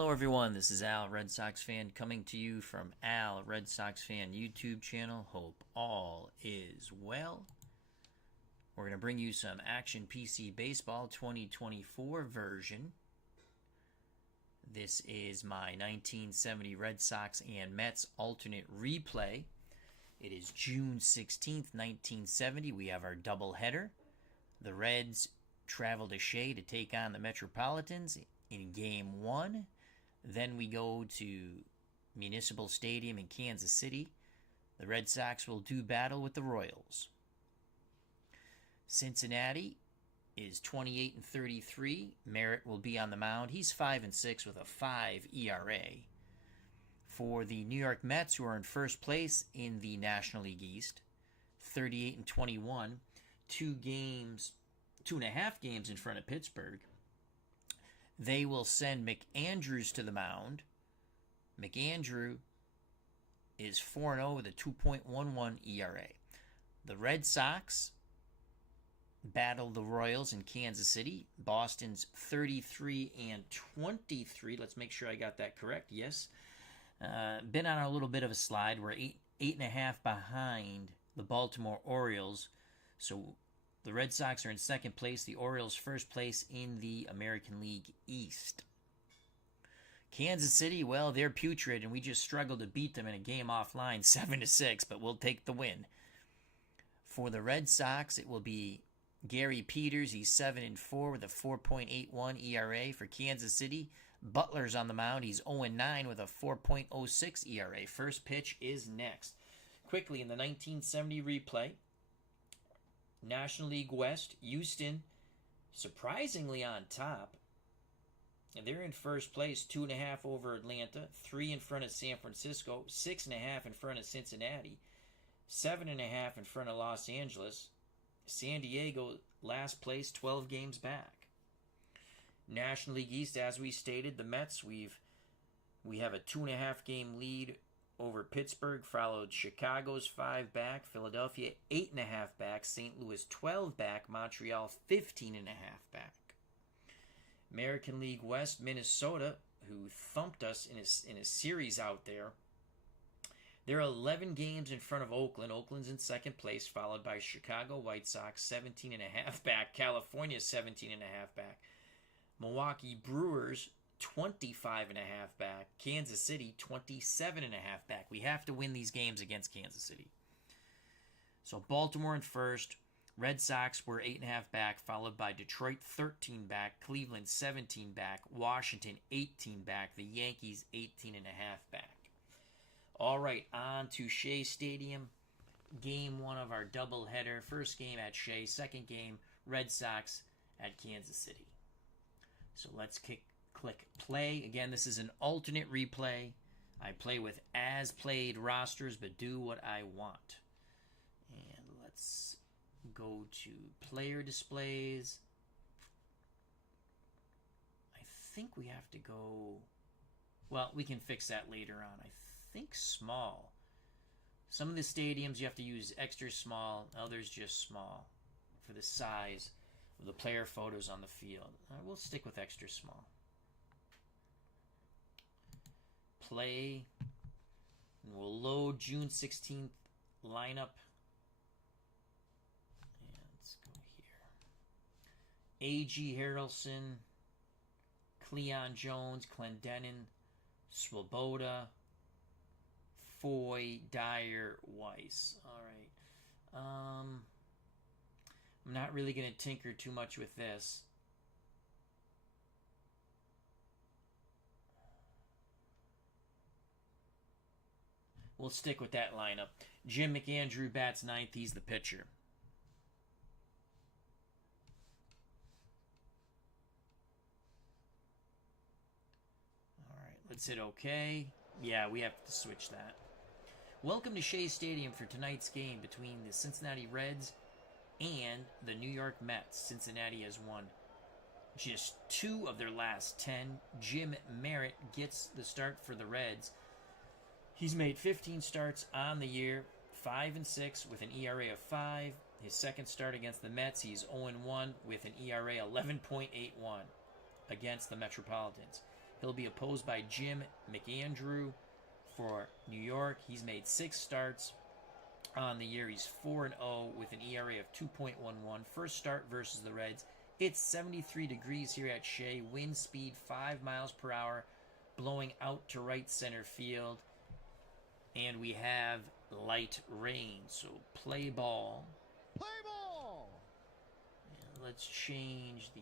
Hello everyone, this is Al, Red Sox fan, coming to you from Al, Red Sox fan YouTube channel. Hope all is well. We're going to bring you some Action PC Baseball 2024 version. This is my 1970 Red Sox and Mets alternate replay. It is June 16th, 1970. We have our doubleheader. The Reds travel to Shea to take on the Metropolitans in Game 1. Then we go to Municipal Stadium in Kansas City. The Red Sox will do battle with the Royals. Cincinnati is 28-33. Merritt will be on the mound. He's 5-6 with a 5 ERA. For the New York Mets, who are in first place in the National League East, 38-21, 2.5 games in front of Pittsburgh. They will send McAndrews to the mound. McAndrew is 4-0 with a 2.11 ERA. The Red Sox battle the Royals in Kansas City. Boston's 33-23. Let's make sure I got that correct. Yes. Been on a little bit of a slide. We're 8.5 behind the Baltimore Orioles. So the Red Sox are in second place. The Orioles first place in the American League East. Kansas City, well, they're putrid, and we just struggled to beat them in a game offline, 7-6, but we'll take the win. For the Red Sox, it will be Gary Peters. He's 7-4 with a 4.81 ERA. For Kansas City, Butler's on the mound. He's 0-9 with a 4.06 ERA. First pitch is next. Quickly, in the 1970 replay, National League West, Houston surprisingly on top. And they're in first place, 2.5 over Atlanta, 3 in front of San Francisco, 6.5 in front of Cincinnati, 7.5 in front of Los Angeles. San Diego, last place, 12 games back. National League East, as we stated, the Mets, we have a 2.5 game lead over Pittsburgh, followed Chicago's 5 back, Philadelphia 8.5 back, St. Louis 12 back, Montreal 15.5 back. American League West, Minnesota, who thumped us in a series out there, they're 11 games in front of Oakland. Oakland's in second place, followed by Chicago White Sox 17.5 back, California 17.5 back, Milwaukee Brewers 25.5 back, Kansas City 27.5 back. We have to win these games against Kansas City. So Baltimore in first, Red Sox were 8.5 back, followed by Detroit 13 back, Cleveland 17 back, Washington 18 back, the Yankees 18.5 back. All right, on to Shea Stadium. Game 1 of our doubleheader. First game at Shea, second game Red Sox at Kansas City. So let's click play. Again, this is an alternate replay. I play with as-played rosters, but do what I want. And let's go to player displays. I think we have to go... Well, we can fix that later on. I think small. Some of the stadiums you have to use extra small, others just small for the size of the player photos on the field. We'll stick with extra small. Play, and we'll load June 16th lineup. And let's go here. A.G. Harrelson, Cleon Jones, Clendenin, Swoboda, Foy, Dyer, Weiss. All right. I'm not really going to tinker too much with this. We'll stick with that lineup. Jim McAndrew bats ninth. He's the pitcher. All right, let's hit OK. Yeah, we have to switch that. Welcome to Shea Stadium for tonight's game between the Cincinnati Reds and the New York Mets. Cincinnati has won just 2 of their last 10. Jim Merritt gets the start for the Reds. He's made 15 starts on the year, 5-6 with an ERA of 5. His second start against the Mets, he's 0-1 with an ERA 11.81 against the Metropolitans. He'll be opposed by Jim McAndrew for New York. He's made 6 starts on the year. He's 4-0 with an ERA of 2.11. First start versus the Reds. It's 73 degrees here at Shea. Wind speed 5 miles per hour, blowing out to right center field. And we have light rain. So play ball. Play ball. And let's change the...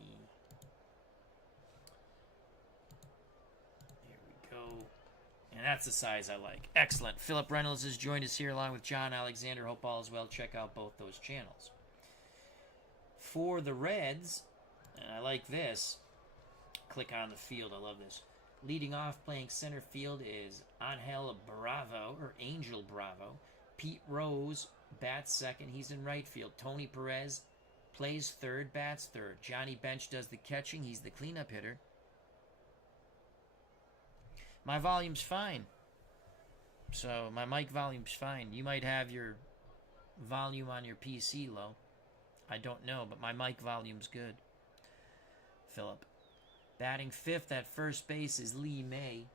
There we go. And that's the size I like. Excellent. Philip Reynolds has joined us here along with John Alexander. Hope all is well. Check out both those channels. For the Reds, and I like this, click on the field. I love this. Leading off playing center field is Angel Bravo, or Angel Bravo. Pete Rose bats second. He's in right field. Tony Perez plays third, bats third. Johnny Bench does the catching. He's the cleanup hitter. My volume's fine. So my mic volume's fine. You might have your volume on your PC low. I don't know, but my mic volume's good. Philip. Batting fifth at first base is Lee May.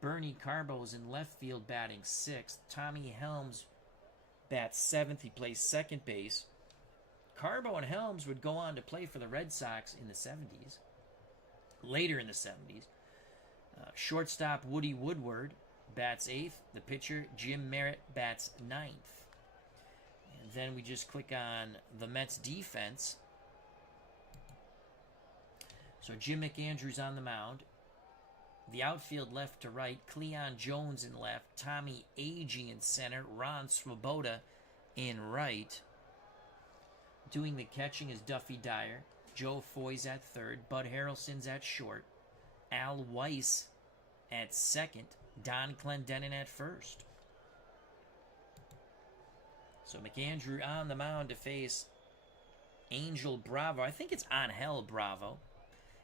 Bernie Carbo's in left field batting sixth. Tommy Helms bats seventh. He plays second base. Carbo and Helms would go on to play for the Red Sox in the 70s. Later in the 70s. Shortstop Woody Woodward bats eighth. The pitcher Jim Merritt bats ninth. Then we just click on the Mets defense. So Jim McAndrew's on the mound. The outfield left to right. Cleon Jones in left. Tommy Agee in center. Ron Swoboda in right. Doing the catching is Duffy Dyer. Joe Foy's at third. Bud Harrelson's at short. Al Weiss at second. Don Clendenin at first. So McAndrew on the mound to face Angel Bravo. I think it's Angel Bravo.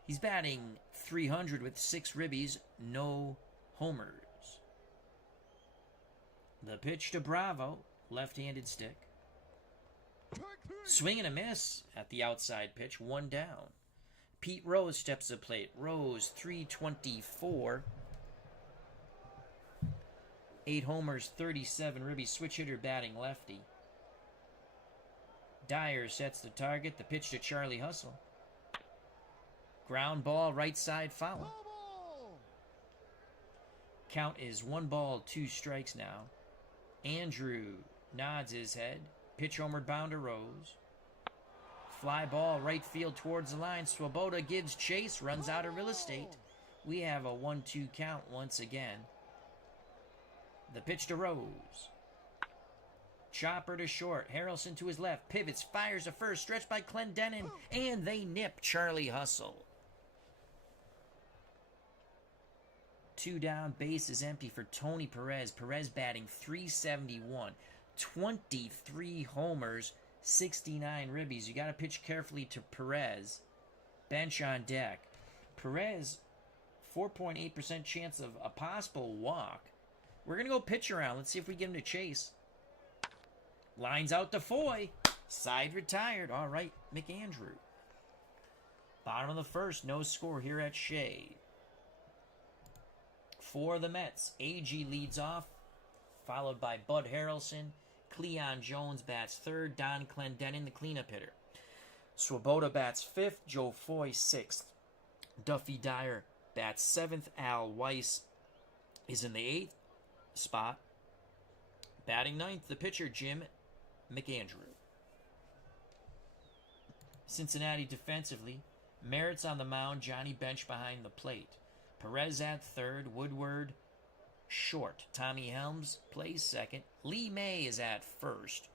He's batting 300 with 6 ribbies, no homers. The pitch to Bravo, left-handed stick. Swing and a miss at the outside pitch, 1 down. Pete Rose steps to the plate. Rose, 324. 8 homers, 37 ribbies, switch hitter batting lefty. Dyer sets the target. The pitch to Charlie Hustle. Ground ball, right side foul. Count is 1 ball, 2 strikes now. Andrew nods his head. Pitch homered bound to Rose. Fly ball, right field towards the line. Swoboda gives chase, runs out of real estate. We have a 1-2 count once again. The pitch to Rose. Chopper to short. Harrelson to his left. Pivots. Fires to first. Stretched by Clendenin. And they nip Charlie Hustle. 2 down. Base is empty for Tony Perez. Perez batting 371. 23 homers. 69 ribbies. You got to pitch carefully to Perez. Bench on deck. Perez, 4.8% chance of a possible walk. We're going to go pitch around. Let's see if we get him to chase. Lines out to Foy. Side retired. All right, McAndrew. Bottom of the first. No score here at Shea. For the Mets, Agee leads off, followed by Bud Harrelson. Cleon Jones bats third. Don Clendenin, the cleanup hitter. Swoboda bats fifth. Joe Foy sixth. Duffy Dyer bats seventh. Al Weiss is in the eighth spot. Batting ninth, the pitcher, Jim McAndrew. Cincinnati defensively. Merritt's on the mound. Johnny Bench behind the plate. Perez at third. Woodward short. Tommy Helms plays second. Lee May is at first.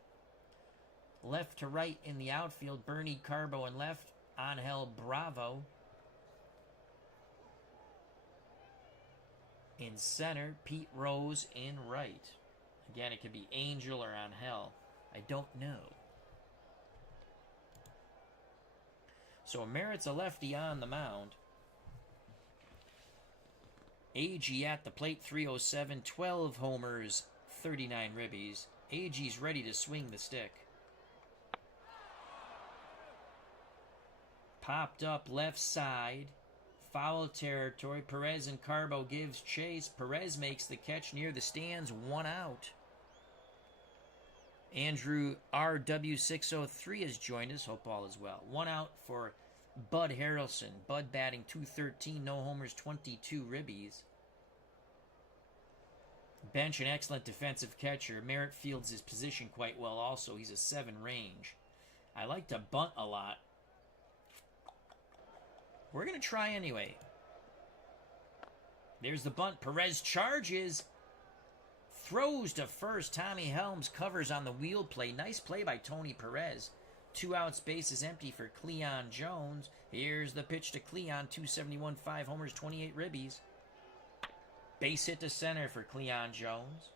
Left to right in the outfield. Bernie Carbo in left. Angel Bravo in center. Pete Rose in right. Again, it could be Angel or Angel. I don't know. So Merritt's a lefty on the mound. Agee at the plate, 307, 12 homers, 39 ribbies. Agee's ready to swing the stick. Popped up left side, foul territory. Perez and Carbo gives chase. Perez makes the catch near the stands. 1 out. Andrew RW603 has joined us. Hope all is well. 1 out for Bud Harrelson. Bud batting .213. No homers, 22 ribbies. Bench, an excellent defensive catcher. Merritt fields his position quite well also. He's a 7 range. I like to bunt a lot. We're going to try anyway. There's the bunt. Perez charges. Throws to first. Tommy Helms covers on the wheel play. Nice play by Tony Perez. 2 outs, base is empty for Cleon Jones. Here's the pitch to Cleon. 271, 5 homers, 28 ribbies. Base hit to center for Cleon Jones.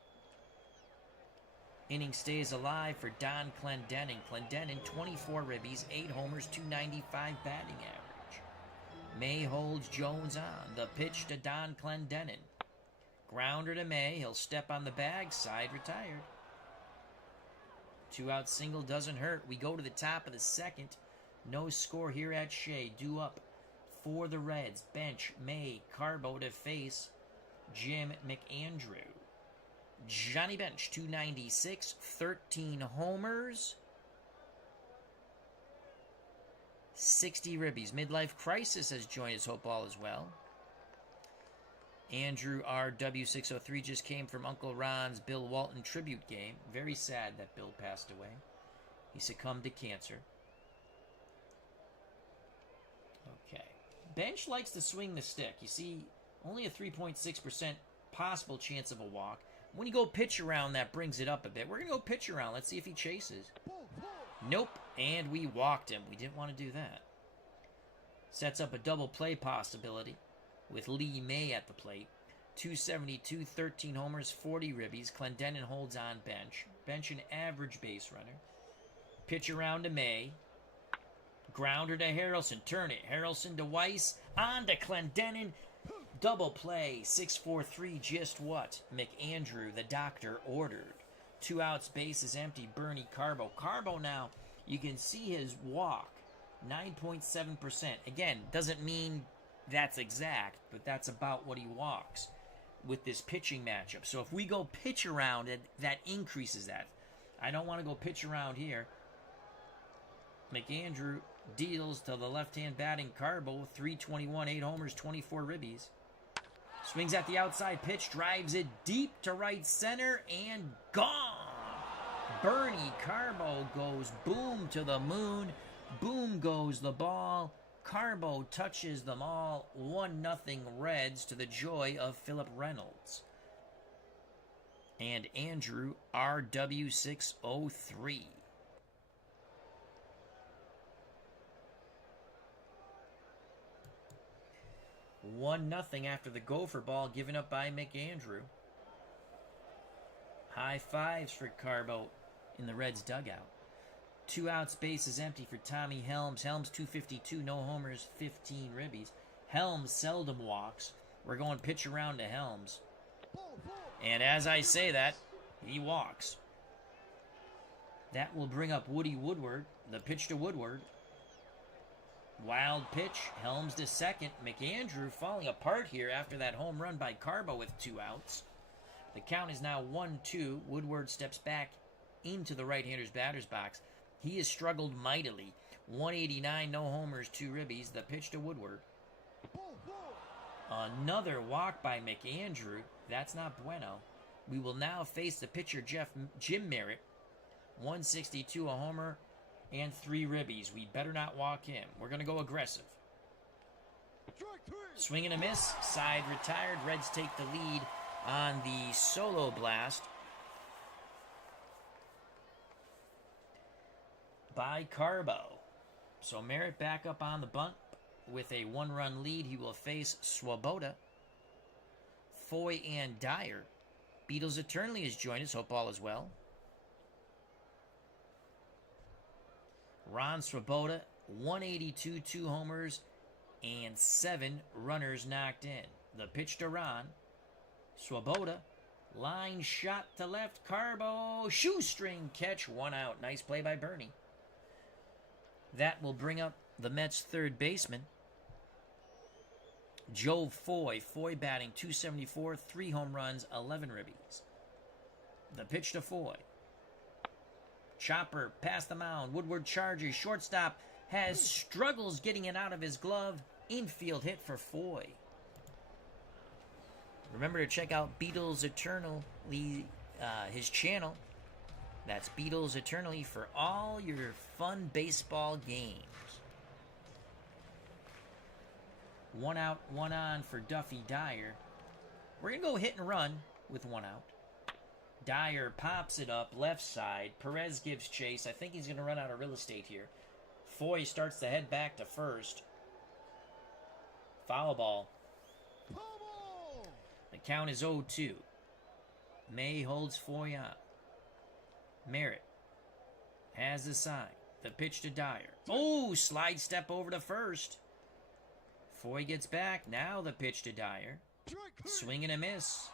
Inning stays alive for Don Clendenin. Clendenin, 24 ribbies, 8 homers, 295 batting average. May holds Jones on. The pitch to Don Clendenin. Grounder to May. He'll step on the bag. Side retired. 2 out single doesn't hurt. We go to the top of the second. No score here at Shea. Due up for the Reds. Bench, May, Carbo to face Jim McAndrew. Johnny Bench, 296, 13 homers, 60 ribbies. Midlife Crisis has joined us. Hope all is well. Andrew RW603 just came from Uncle Ron's Bill Walton tribute game. Very sad that Bill passed away. He succumbed to cancer. Okay. Bench likes to swing the stick. You see, only a 3.6% possible chance of a walk. When you go pitch around, that brings it up a bit. We're going to go pitch around. Let's see if he chases. Nope. And we walked him. We didn't want to do that. Sets up a double play possibility with Lee May at the plate. 272, 13 homers, 40 ribbies. Clendenin holds on bench. Bench an average base runner. Pitch around to May. Grounder to Harrelson. Turn it. Harrelson to Weiss. On to Clendenin. Double play. 6-4-3. Just what McAndrew, the doctor, ordered. 2 outs. Base is empty. Bernie Carbo. Carbo now, you can see his walk. 9.7%. Again, doesn't mean that's exact, but that's about what he walks with this pitching matchup. So if we go pitch around, that increases that. I don't want to go pitch around here. McAndrew deals to the left-hand batting Carbo. 321, 8 homers, 24 ribbies. Swings at the outside pitch, drives it deep to right center, and gone. Bernie Carbo goes boom to the moon. Boom goes the ball. Carbo touches them all. 1-0 Reds to the joy of Philip Reynolds. And Andrew RW603. 1-0 after the gopher ball given up by McAndrew. High fives for Carbo in the Reds dugout. 2 outs, base is empty for Tommy Helms. Helms 252, no homers, 15 ribbies. Helms seldom walks. We're going pitch around to Helms. And as I say that, he walks. That will bring up Woody Woodward. The pitch to Woodward. Wild pitch. Helms to second. McAndrew falling apart here after that home run by Carbo with 2 outs. The count is now 1-2. Woodward steps back into the right-hander's batter's box. He has struggled mightily. 189, no homers, 2 ribbies. The pitch to Woodward. Another walk by McAndrew. That's not bueno. We will now face the pitcher Jim Merritt. 162, a homer, and 3 ribbies. We better not walk him. We're going to go aggressive. Swing and a miss. Side retired. Reds take the lead on the solo blast by Carbo. So Merritt back up on the bunt with a 1-run lead. He will face Swoboda, Foy, and Dyer. Beatles Eternally has joined us. Hope all is well. Ron Swoboda, 182, 2 homers, and 7 runners knocked in. The pitch to Ron. Swoboda, line shot to left. Carbo, shoestring catch, 1 out. Nice play by Bernie. That will bring up the Mets' third baseman, Joe Foy. Foy batting .274, 3 home runs, 11 ribbies. The pitch to Foy. Chopper past the mound. Woodward charges. Shortstop has struggles getting it out of his glove. Infield hit for Foy. Remember to check out Beatles Eternally, his channel. That's Beatles Eternally for all your fun baseball games. 1 out, 1 on for Duffy Dyer. We're going to go hit and run with 1 out. Dyer pops it up left side. Perez gives chase. I think he's going to run out of real estate here. Foy starts to head back to first. Foul ball. The count is 0-2. May holds Foy on. Merritt has the sign. The pitch to Dyer. Oh, slide step over to first. Foy gets back. Now the pitch to Dyer. Swing and a miss.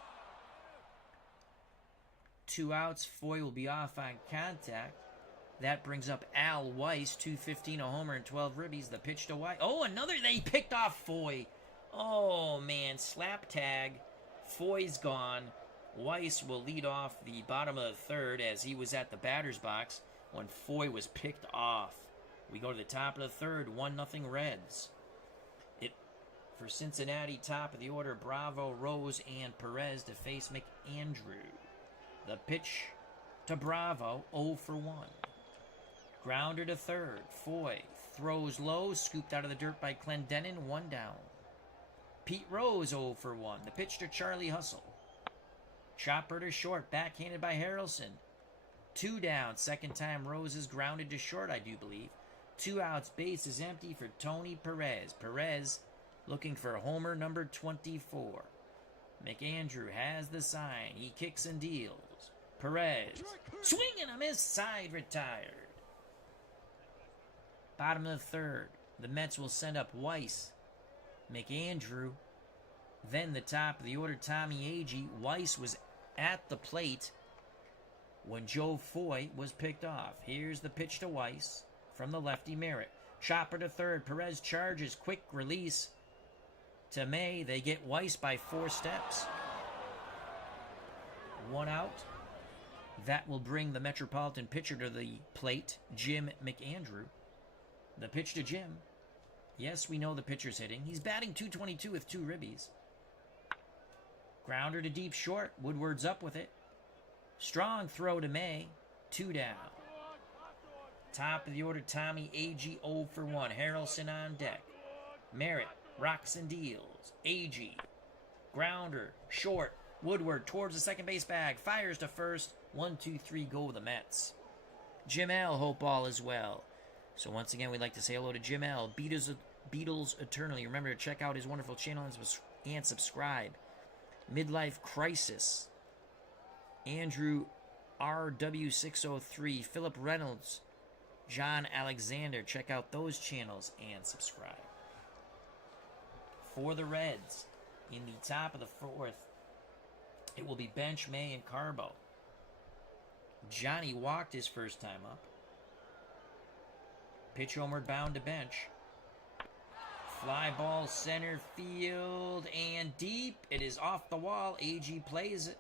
2 outs. Foy will be off on contact. That brings up Al Weiss. .215, a homer, and 12 ribbies. The pitch to Weiss. Oh, another. They picked off Foy. Oh, man. Slap tag. Foy's gone. Weiss will lead off the bottom of the third as he was at the batter's box when Foy was picked off. We go to the top of the third. 1-0 Reds. For Cincinnati, top of the order, Bravo, Rose, and Perez to face McAndrew. The pitch to Bravo, 0 for 1. Grounder to third. Foy throws low, scooped out of the dirt by Clendenin, 1 down. Pete Rose, 0 for 1. The pitch to Charlie Hustle. Chopper to short, backhanded by Harrelson. 2 down. Second time Rose is grounded to short, I do believe. 2 outs, base is empty for Tony Perez. Perez looking for homer number 24. McAndrew has the sign. He kicks and deals. Perez. Swing and a miss. Side retired. Bottom of the third. The Mets will send up Weiss. McAndrew. Then the top of the order, Tommy Agee. Weiss was at the plate when Joe Foy was picked off. Here's the pitch to Weiss from the lefty Merritt. Chopper to third. Perez charges. Quick release to May. They get Weiss by 4 steps. 1 out. That will bring the Metropolitan pitcher to the plate, Jim McAndrew. The pitch to Jim. Yes, we know the pitcher's hitting. He's batting .222 with 2 ribbies. Grounder to deep short. Woodward's up with it. Strong throw to May. 2 down. Top of the order, Tommy Agee, 0 for 1. Harrelson on deck. Merritt rocks and deals. Agee. Grounder. Short. Woodward towards the second base bag. Fires to first. 1-2-3 go the Mets. Jim L. hope all is well. So once again, we'd like to say hello to Jim L. Beatles Eternally. Remember to check out his wonderful channel and subscribe. Midlife Crisis. Andrew RW603. Philip Reynolds. John Alexander. Check out those channels and subscribe. For the Reds, in the top of the fourth, it will be Bench, May, and Carbo. Johnny walked his first time up. Pitch homeward bound to Bench. Fly ball center field and deep. It is off the wall. Agee plays it.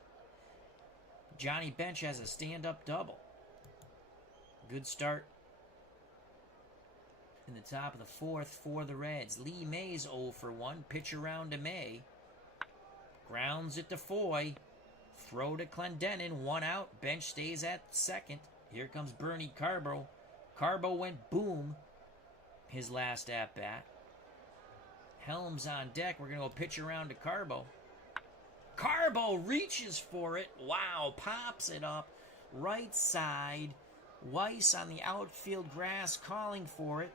Johnny Bench has a stand-up double. Good start in the top of the fourth for the Reds. Lee Mays 0 for 1. Pitch around to May. Grounds it to Foy. Throw to Clendenin. 1 out. Bench stays at second. Here comes Bernie Carbo. Carbo went boom his last at-bat. Helms on deck. We're going to go pitch around to Carbo. Carbo reaches for it. Wow. Pops it up. Right side. Weiss on the outfield grass calling for it.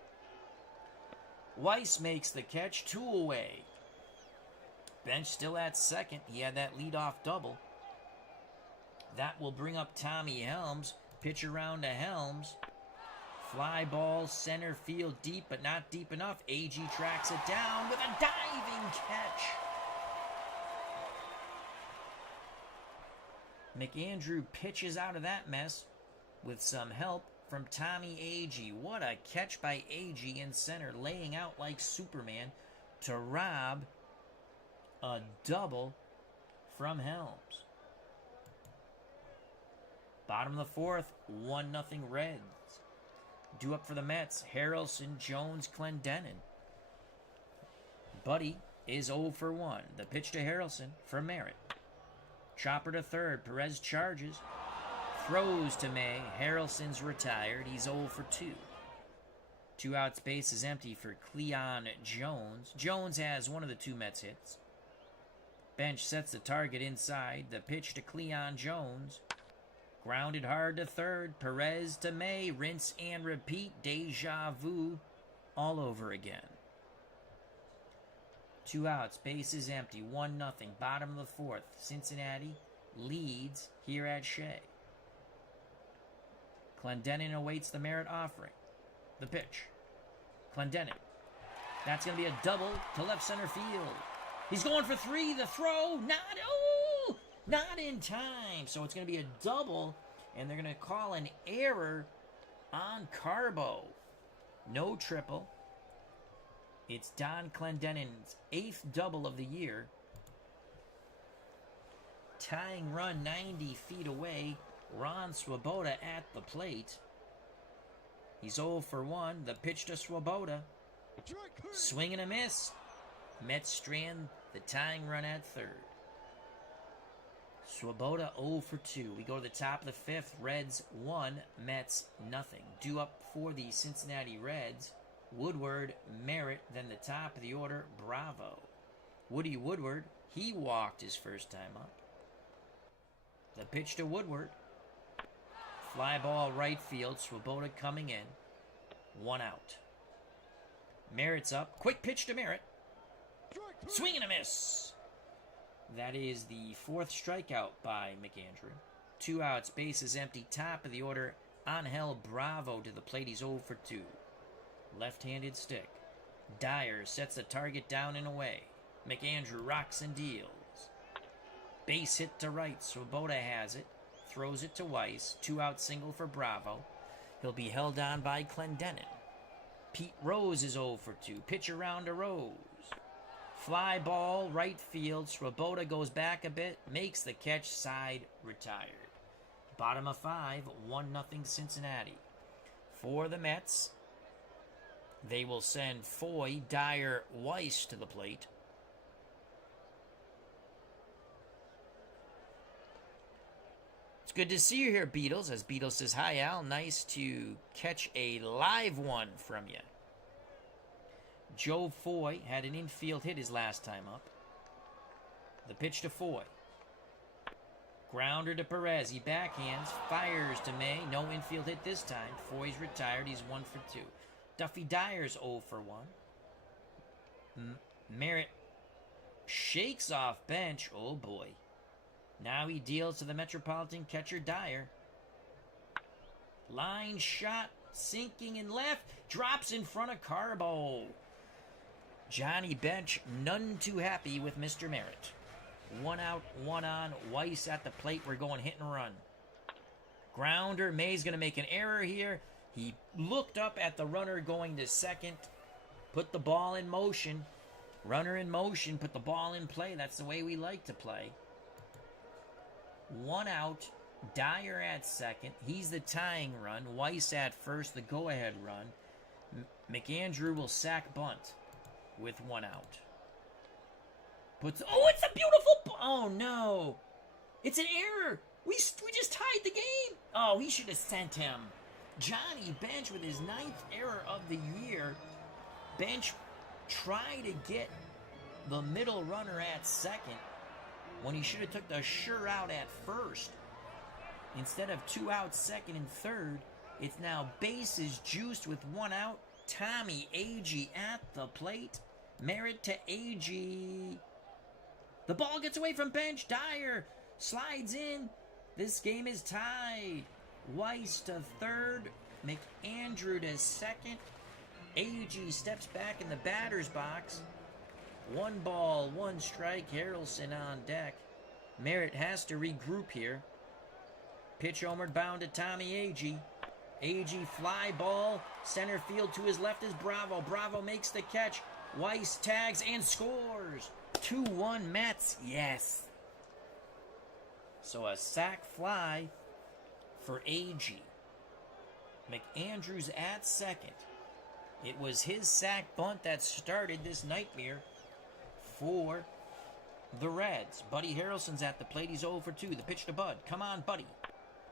Weiss makes the catch. 2 away. Bench still at second. He had that leadoff double. That will bring up Tommy Helms. Pitch around to Helms. Fly ball center field deep, but not deep enough. Agee tracks it down with a diving catch. McAndrew pitches out of that mess with some help from Tommy Agee. What a catch by Agee in center, laying out like Superman to rob A double from Helms. Bottom of the fourth, 1-0 Reds. Due up for the Mets, Harrelson, Jones, Clendenin. Buddy is 0 for 1. The pitch to Harrelson for Merritt. Chopper to third. Perez charges. Throws to May. Harrelson's retired. He's 0 for 2. 2 outs, base is empty for Cleon Jones. Jones has one of the 2 Mets hits. Bench sets the target inside. The pitch to Cleon Jones. Grounded hard to third. Perez to May. Rinse and repeat. Deja vu all over again. 2 outs. Base is empty. 1-0. Bottom of the fourth. Cincinnati leads here at Shea. Clendenin awaits the Merritt offering. The pitch. Clendenin. That's going to be a double to left center field. He's going for 3. The throw. Not in time. So it's going to be a double, and they're going to call an error on Carbo. No triple. It's Don Clendenin's 8th double of the year. Tying run 90 feet away. Ron Swoboda at the plate. He's 0 for 1. The pitch to Swoboda. Swing and a miss. Mets strand the tying run at third. Swoboda 0 for 2. We go to the top of the fifth. Reds 1, Mets nothing. Due up for the Cincinnati Reds. Woodward, Merritt, then the top of the order, Bravo. Woody Woodward, he walked his first time up. The pitch to Woodward. Fly ball right field, Swoboda coming in. 1 out. Merritt's up. Quick pitch to Merritt. Swing and a miss. That is the 4th strikeout by McAndrew. 2 outs, base is empty. Top of the order, Angel Bravo to the plate. He's 0 for 2. Left-handed stick. Dyer sets the target down and away. McAndrew rocks and deals. Base hit to right. Swoboda has it. Throws it to Weiss. 2-out single for Bravo. He'll be held on by Clendenin. Pete Rose is 0 for 2. Pitch around to Rose. Fly ball, right field. Swoboda goes back a bit. Makes the catch, side, retired. Bottom of 5, 1-0 Cincinnati. For the Mets, they will send Foy, Dyer, Weiss to the plate. It's good to see you here, Beatles. As Beatles says, hi, Al. Nice to catch a live one from you. Joe Foy had an infield hit his last time up. The pitch to Foy. Grounder to Perez. He backhands. Fires to May. No infield hit this time. Foy's retired. He's 1 for 2. Duffy Dyer's 0 for 1. Merritt shakes off bench. Oh, boy. Now he deals to the Metropolitan catcher Dyer. Line shot. Sinking in left. Drops in front of Carbo. Johnny Bench, none too happy with Mr. Merritt. 1 out, 1 on. Weiss at the plate. We're going hit and run. Grounder. May's going to make an error here. He looked up at the runner going to second. Put the ball in motion. Runner in motion. Put the ball in play. That's the way we like to play. 1 out. Dyer at second. He's the tying run. Weiss at first. The go-ahead run. McAndrew will sack bunt with 1 out. It's a beautiful... Oh, no. It's an error. We just tied the game. Oh, he should have sent him. Johnny Bench with his 9th error of the year. Bench tried to get the middle runner at second when he should have took the sure out at first. Instead of 2 outs, second and third, it's now bases juiced with 1 out. Tommy Agee at the plate. Merritt to Agee. The ball gets away from Bench. Dyer slides in. This game is tied. Weiss to third. McAndrew to second. Agee steps back in the batter's box. 1 ball, 1 strike. Harrelson on deck. Merritt has to regroup here. Pitch homered bound to Tommy Agee. Agee fly ball. Center field to his left is Bravo. Bravo makes the catch. Weiss tags and scores. 2-1 Mets. Yes. So a sac fly for AG. McAndrew's at second. It was his sac bunt that started this nightmare for the Reds. Buddy Harrelson's at the plate. He's 0 for 2. The pitch to Bud. Come on, Buddy.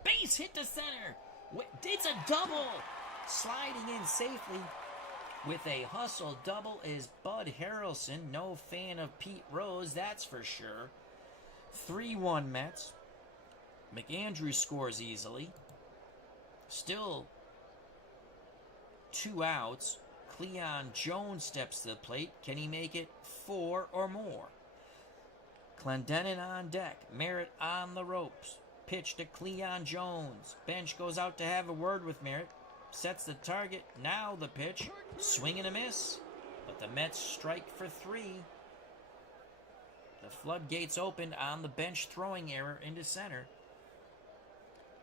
Base hit to center. It's a double. Sliding in safely with a hustle double is Bud Harrelson. No fan of Pete Rose, that's for sure. 3-1 Mets. McAndrew scores easily. Still 2 outs. Cleon Jones steps to the plate. Can he make it 4 or more? Clendenon on deck. Merritt on the ropes. Pitch to Cleon Jones. Bench goes out to have a word with Merritt. Sets the target. Now the pitch. Swing and a miss. But the Mets strike for 3. The floodgates opened on the bench throwing error into center.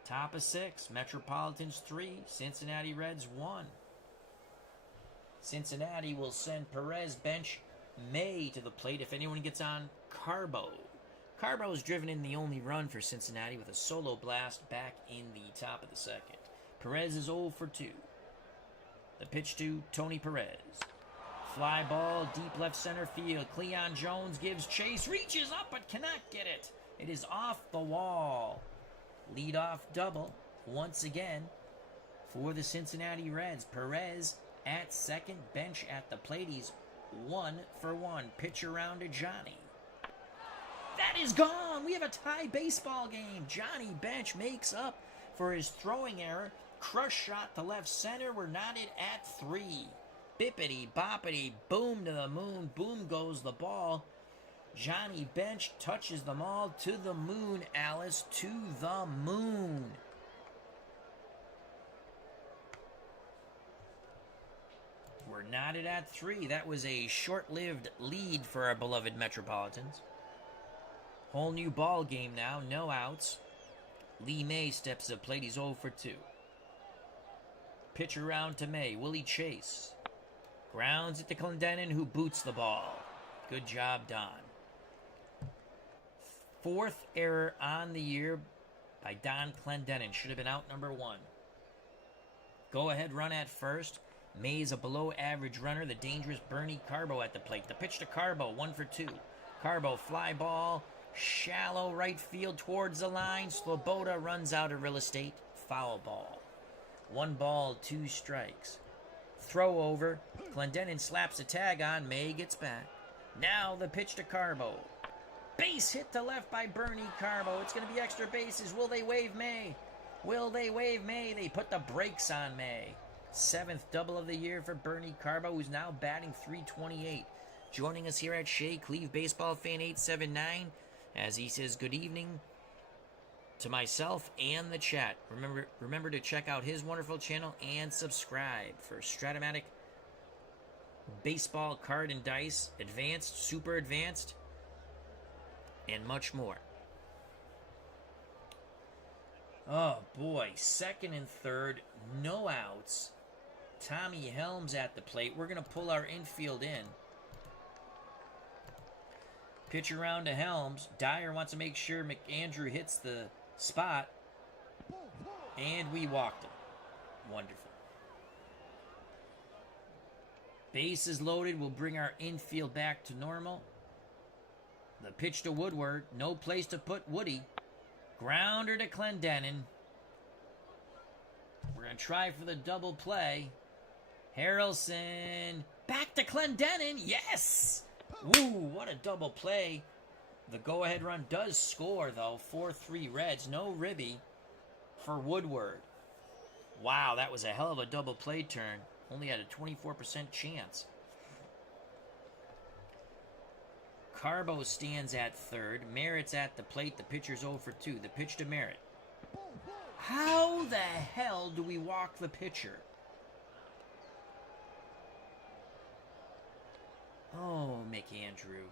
Top of 6. Metropolitans 3. Cincinnati Reds 1. Cincinnati will send Perez bench May to the plate if anyone gets on Carbo. Carbo has driven in the only run for Cincinnati with a solo blast back in the top of the second. Perez is 0 for 2. The pitch to Tony Perez. Fly ball, deep left center field. Cleon Jones gives chase, reaches up but cannot get it. It is off the wall. Leadoff double once again for the Cincinnati Reds. Perez at second, bench at the plate. He's 1 for 1. Pitch around to Johnny. That is gone. We have a tie baseball game. Johnny Bench makes up for his throwing error. Crush shot to left center. We're knotted at 3. Bippity boppity boom to the moon. Boom goes the ball. Johnny Bench touches them all to the moon, Alice, to the moon. We're knotted at 3. That was a short-lived lead for our beloved Metropolitans. Whole new ball game now, no outs. Lee May steps to the plate, he's 0 for 2. Pitch around to May, Willie Chase. Grounds it to Clendenon, who boots the ball. Good job, Don. 4th error on the year by Don Clendenon. Should have been out number 1. Go-ahead run at first. May is a below-average runner. The dangerous Bernie Carbo at the plate. The pitch to Carbo, 1 for 2. Carbo, fly ball. Shallow right field towards the line. Sloboda runs out of real estate. Foul ball. 1 ball, 2 strikes. Throw over. Clendenon slaps a tag on. May gets back. Now the pitch to Carbo. Base hit to left by Bernie Carbo. It's going to be extra bases. Will they waive May? Will they waive May? They put the brakes on May. 7th double of the year for Bernie Carbo, who's now batting .328. Joining us here at Shea Cleve Baseball Fan 879 as he says good evening to myself and the chat. Remember to check out his wonderful channel and subscribe for Stratomatic Baseball Card and Dice, Advanced, Super Advanced, and much more. Oh boy, 2nd and 3rd, no outs. Tommy Helms at the plate. We're going to pull our infield in. Pitch around to Helms. Dyer wants to make sure McAndrew hits the spot. And we walked him. Wonderful. Base is loaded. We'll bring our infield back to normal. The pitch to Woodward. No place to put Woody. Grounder to Clendenon. We're going to try for the double play. Harrelson. Back to Clendenon. Yes! Woo, what a double play. The go-ahead run does score, though. 4-3 Reds. No ribby for Woodward. Wow, that was a hell of a double play turn. Only had a 24% chance. Carbo stands at 3rd. Merritt's at the plate. The pitcher's 0 for 2. The pitch to Merritt. How the hell do we walk the pitcher? Oh, McAndrew.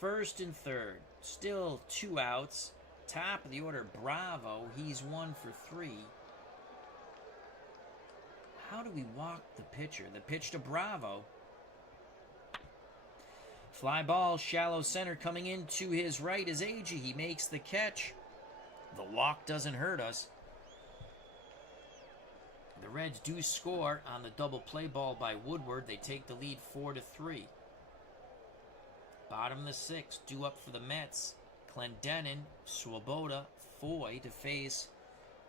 1st and 3rd. Still 2 outs. Top of the order, Bravo. He's 1 for 3. How do we walk the pitcher? The pitch to Bravo. Fly ball, shallow center, coming in to his right is Agee. He makes the catch. The walk doesn't hurt us. The Reds do score on the double play ball by Woodward. They take the lead 4-3. Bottom of the 6th, due up for the Mets. Clendenin, Swoboda, Foy to face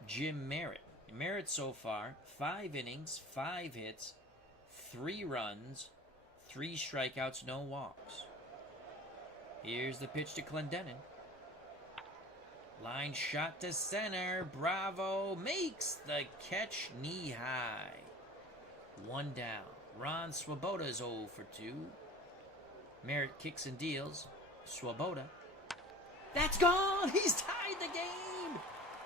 Jim Merritt. Merritt so far, 5 innings, 5 hits, 3 runs, 3 strikeouts, no walks. Here's the pitch to Clendenin. Line shot to center. Bravo makes the catch knee high. 1 down. Ron Swoboda is 0 for 2. Merritt kicks and deals. Swoboda. That's gone! He's tied the game!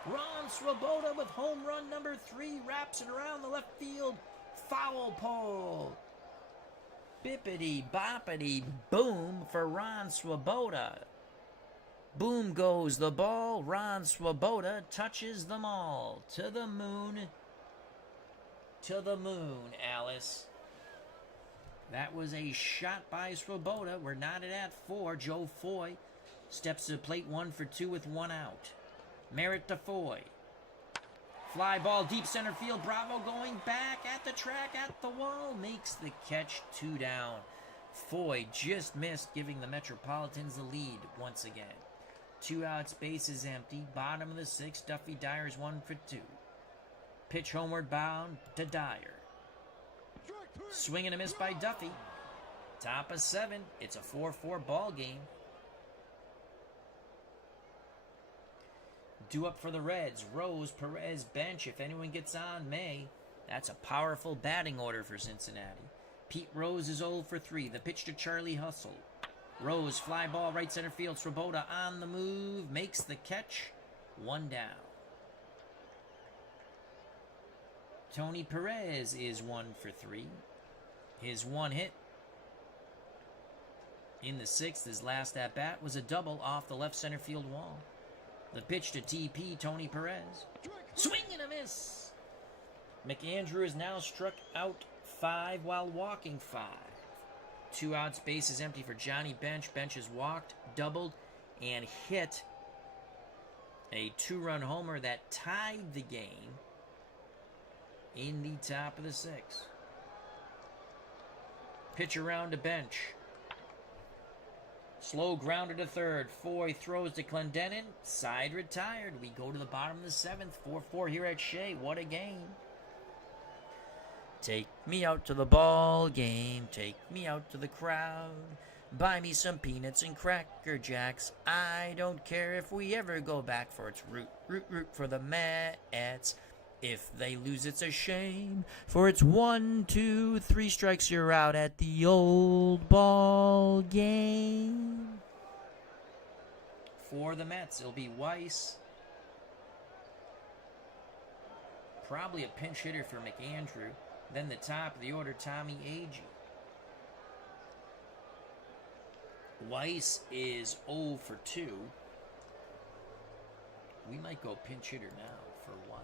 Ron Swoboda with home run number 3 wraps it around the left field foul pole. Bippity boppity boom for Ron Swoboda. Boom goes the ball. Ron Swoboda touches them all. To the moon. To the moon, Alice. That was a shot by Swoboda. We're knotted at 4. Joe Foy steps to the plate 1 for 2 with 1 out. Merritt to Foy. Fly ball deep center field. Bravo going back at the track, at the wall. Makes the catch. 2 down. Foy just missed, giving the Metropolitans the lead once again. 2 outs, base is empty. Bottom of the 6th, Duffy Dyer's 1 for 2. Pitch homeward bound to Dyer. Swing and a miss by Duffy. Top of 7. It's a 4-4 ball game. Due up for the Reds. Rose, Perez, bench. If anyone gets on, May. That's a powerful batting order for Cincinnati. Pete Rose is 0 for 3. The pitch to Charlie Hustle. Rose, fly ball, right center field. Swoboda on the move. Makes the catch. 1 down. Tony Perez is 1 for 3. His 1 hit in the 6th, his last at-bat, was a double off the left center field wall. The pitch to TP, Tony Perez. Swing and a miss. McAndrew is now struck out 5 while walking 5. 2 outs, base is empty for Johnny Bench. Bench has walked, doubled, and hit a 2-run homer that tied the game in the top of the 6th. Pitch around to Bench. Slow grounder to third. Foy throws to Clendenin. Side retired. We go to the bottom of the 7th. 4-4 here at Shea. What a game. Take me out to the ball game. Take me out to the crowd. Buy me some peanuts and Cracker Jacks. I don't care if we ever go back, for it's root for the Mets. If they lose, it's a shame, for it's 1, 2, 3 strikes, you're out at the old ball game. For the Mets, it'll be Weiss. Probably a pinch hitter for McAndrew. Then the top of the order, Tommy Agee. Weiss is 0 for 2. We might go pinch hitter now for Weiss.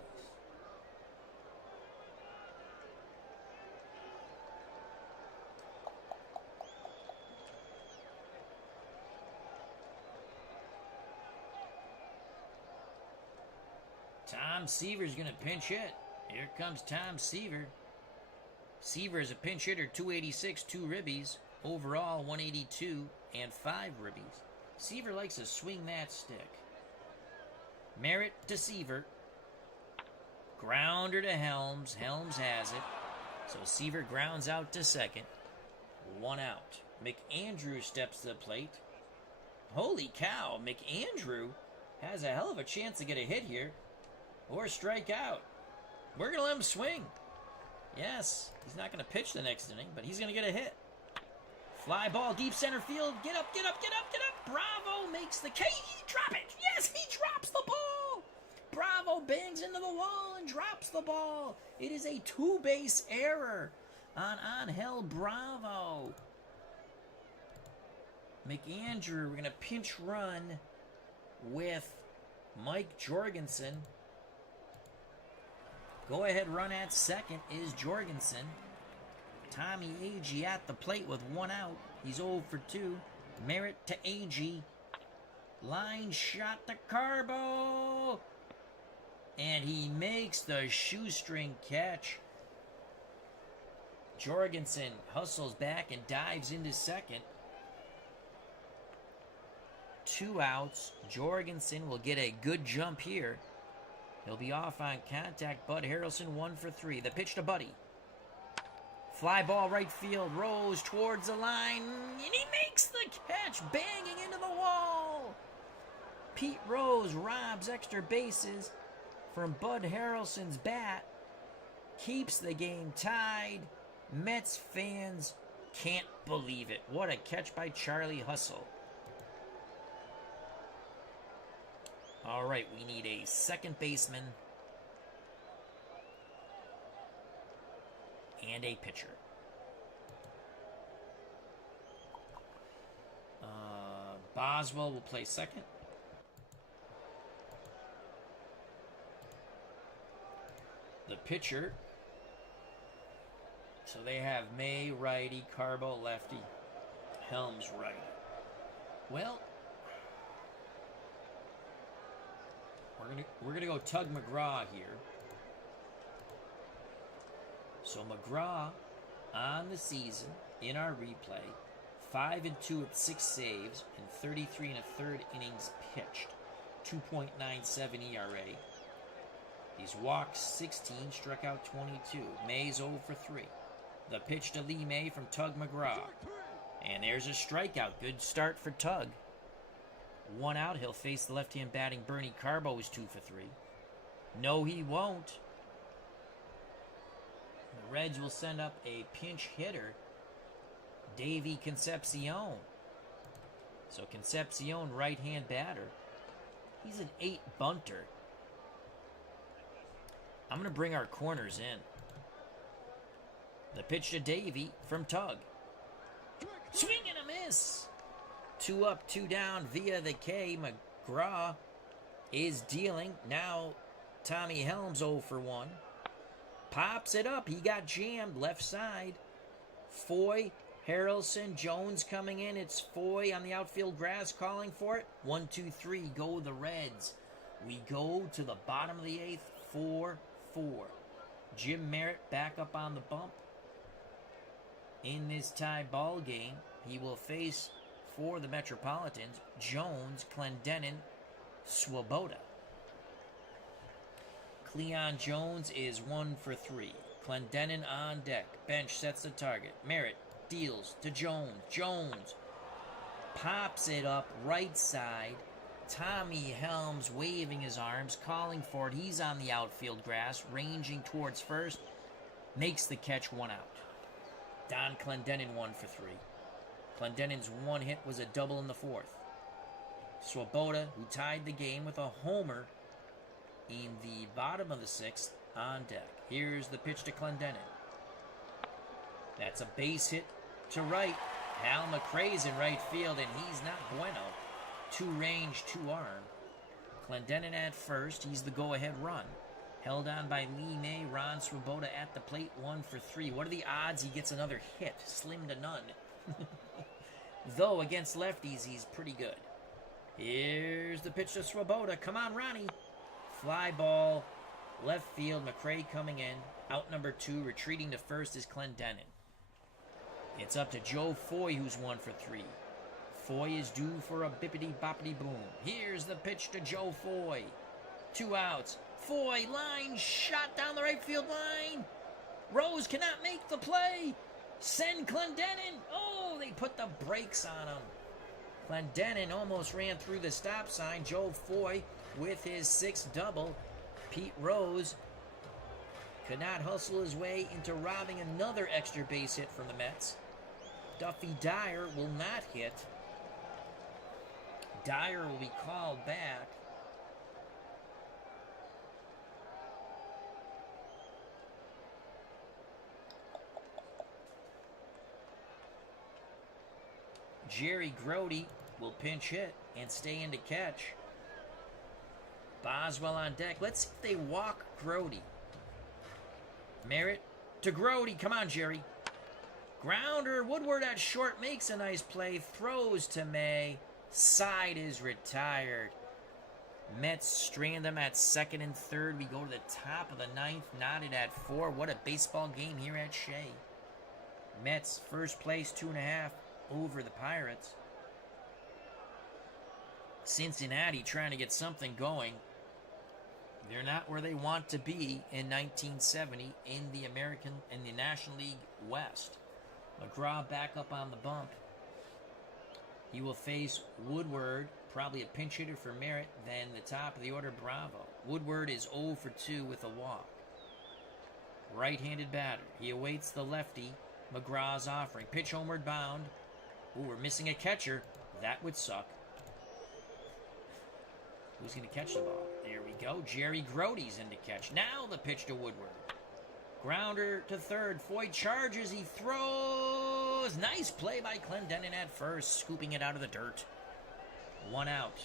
Tom Seaver's going to pinch hit. Here comes Tom Seaver. Seaver is a pinch hitter, 286, 2 ribbies. Overall, 182 and 5 ribbies. Seaver likes to swing that stick. Merritt to Seaver. Grounder to Helms. Helms has it. So Seaver grounds out to second. 1 out. McAndrew steps to the plate. Holy cow, McAndrew has a hell of a chance to get a hit here. Or strike out. We're going to let him swing. Yes, he's not going to pitch the next inning, but he's going to get a hit. Fly ball, deep center field. Get up, get up, get up, get up. Bravo makes the catch. Drop it. Yes, he drops the ball. Bravo bangs into the wall and drops the ball. It is a 2-base error on Angel Bravo. McAndrew, we're going to pinch run with Mike Jorgensen. Go ahead run at second is Jorgensen. Tommy Agee at the plate with 1 out. He's 0 for 2. Merritt to AG. Line shot to Carbo. And he makes the shoestring catch. Jorgensen hustles back and dives into second. 2 outs. Jorgensen will get a good jump here. He'll be off on contact. Bud Harrelson 1 for 3. The pitch to Buddy. Fly ball right field. Rose towards the line. And he makes the catch. Banging into the wall. Pete Rose robs extra bases from Bud Harrelson's bat. Keeps the game tied. Mets fans can't believe it. What a catch by Charlie Hustle. All right, we need a second baseman and a pitcher. Boswell will play second. The pitcher. So they have May righty, Carbo lefty, Helms righty. Well, we're gonna go Tug McGraw here. So McGraw on the season in our replay, 5 and 2 with 6 saves and 33 and a third innings pitched, 2.97 ERA. He's walked 16, struck out 22. May's 0 for 3. The pitch to Lee May from Tug McGraw. And there's a strikeout. Good start for Tug. 1 out. He'll face the left-hand batting Bernie Carbo, who's 2 for 3. No, he won't. The Reds will send up a pinch hitter, Davey Concepcion. So Concepcion, right-hand batter. He's an 8 bunter. I'm going to bring our corners in. The pitch to Davey from Tug. Swing and a miss. 2 up, 2 down via the K. McGraw is dealing. Now Tommy Helms 0 for 1. Pops it up. He got jammed left side. Foy, Harrelson, Jones coming in. It's Foy on the outfield grass calling for it. 1, 2, 3. Go the Reds. We go to the bottom of the 8th. 4-4. Jim Merritt back up on the bump. In this tie ball game, he will face, for the Metropolitans, Jones, Clendenin, Swoboda. Cleon Jones is 1 for 3. Clendenin on deck. Bench sets the target. Merritt deals to Jones. Jones pops it up right side. Tommy Helms waving his arms, calling for it. He's on the outfield grass, ranging towards first. Makes the catch, 1 out. Don Clendenin 1 for 3. Clendenin's 1 hit was a double in the 4th. Swoboda, who tied the game with a homer in the bottom of the 6th, on deck. Here's the pitch to Clendenin. That's a base hit to right. Hal McRae's in right field, and he's not bueno. 2 range, 2 arm. Clendenin at first. He's the go-ahead run. Held on by Lee May. Ron Swoboda at the plate. 1 for 3. What are the odds he gets another hit? Slim to none. Though against lefties, he's pretty good. Here's the pitch to Swoboda. Come on, Ronnie. Fly ball. Left field. McRae coming in. Out number 2. Retreating to first is Clendenin. It's up to Joe Foy, who's 1 for 3. Foy is due for a bippity-boppity-boom. Here's the pitch to Joe Foy. 2 outs. Foy, line shot down the right field line. Rose cannot make the play. Send Clendenin. Oh, they put the brakes on him. Clendenin almost ran through the stop sign. Joe Foy with his 6th double. Pete Rose could not hustle his way into robbing another extra base hit from the Mets. Duffy Dyer will not hit. Dyer will be called back. Jerry Grody will pinch hit and stay in to catch. Boswell on deck. Let's see if they walk Grody. Merritt to Grody. Come on, Jerry. Grounder, Woodward at short makes a nice play, throws to May. Side is retired. Mets strand them at second and third. We go to the top of the ninth, knotted at 4. What a baseball game here at Shea. Mets first place, 2.5 over the Pirates. Cincinnati trying to get something going. They're not where they want to be in 1970 in the National League West. McGraw back up on the bump. He will face Woodward, probably a pinch hitter for Merritt, then the top of the order, Bravo. Woodward is 0 for 2 with a walk. Right-handed batter. He awaits the lefty. McGraw's offering. Pitch homeward bound. Ooh, we're missing a catcher. That would suck. Who's going to catch the ball? There we go. Jerry Grody's in to catch. Now the pitch to Woodward. Grounder to third. Foy charges. He throws. Nice play by Clendenin at first, scooping it out of the dirt. 1 out.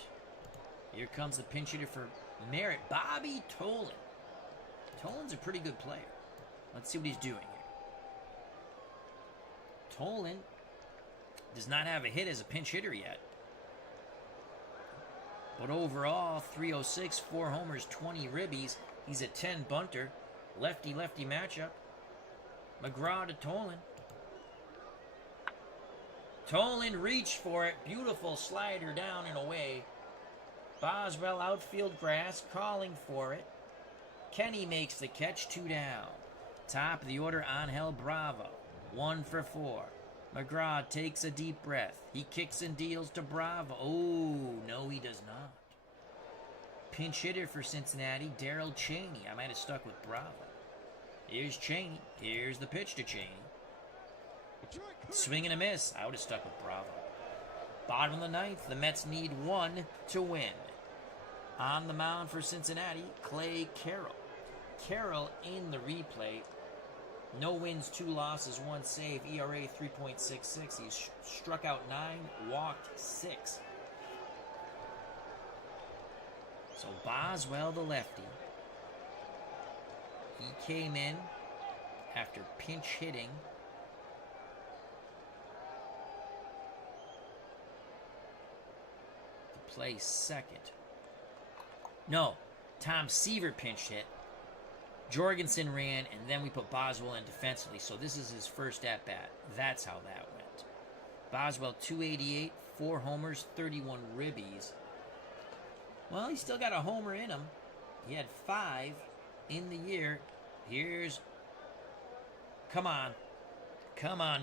Here comes the pinch hitter for Merritt, Bobby Tolan. Tolan's a pretty good player. Let's see what he's doing here. Tolan does not have a hit as a pinch hitter yet. But overall, 306, 4 homers, 20 ribbies. He's a 10 bunter. Lefty-lefty matchup. McGraw to Tolan. Tolan reached for it. Beautiful slider down and away. Boswell outfield grass, calling for it. Kenny makes the catch, 2 down. Top of the order, Angel Bravo. 1 for 4. McGraw takes a deep breath. He kicks and deals to Bravo. Oh, no, he does not. Pinch hitter for Cincinnati, Darrell Cheney. I might have stuck with Bravo. Here's Cheney. Here's the pitch to Cheney. Swing and a miss. I would have stuck with Bravo. Bottom of the ninth, the Mets need 1 to win. On the mound for Cincinnati, Clay Carroll. Carroll in the replay. No wins, 2 losses, 1 save, ERA 3.66. He's struck out 9, walked 6. So Boswell, the lefty, he came in after pinch hitting. To play second. No, Tom Seaver pinch hit. Jorgensen ran, and then we put Boswell in defensively. So this is his first at-bat. That's how that went. Boswell, 288, 4 homers, 31 ribbies. Well, he still got a homer in him. He had 5 in the year. Here's... Come on. Come on,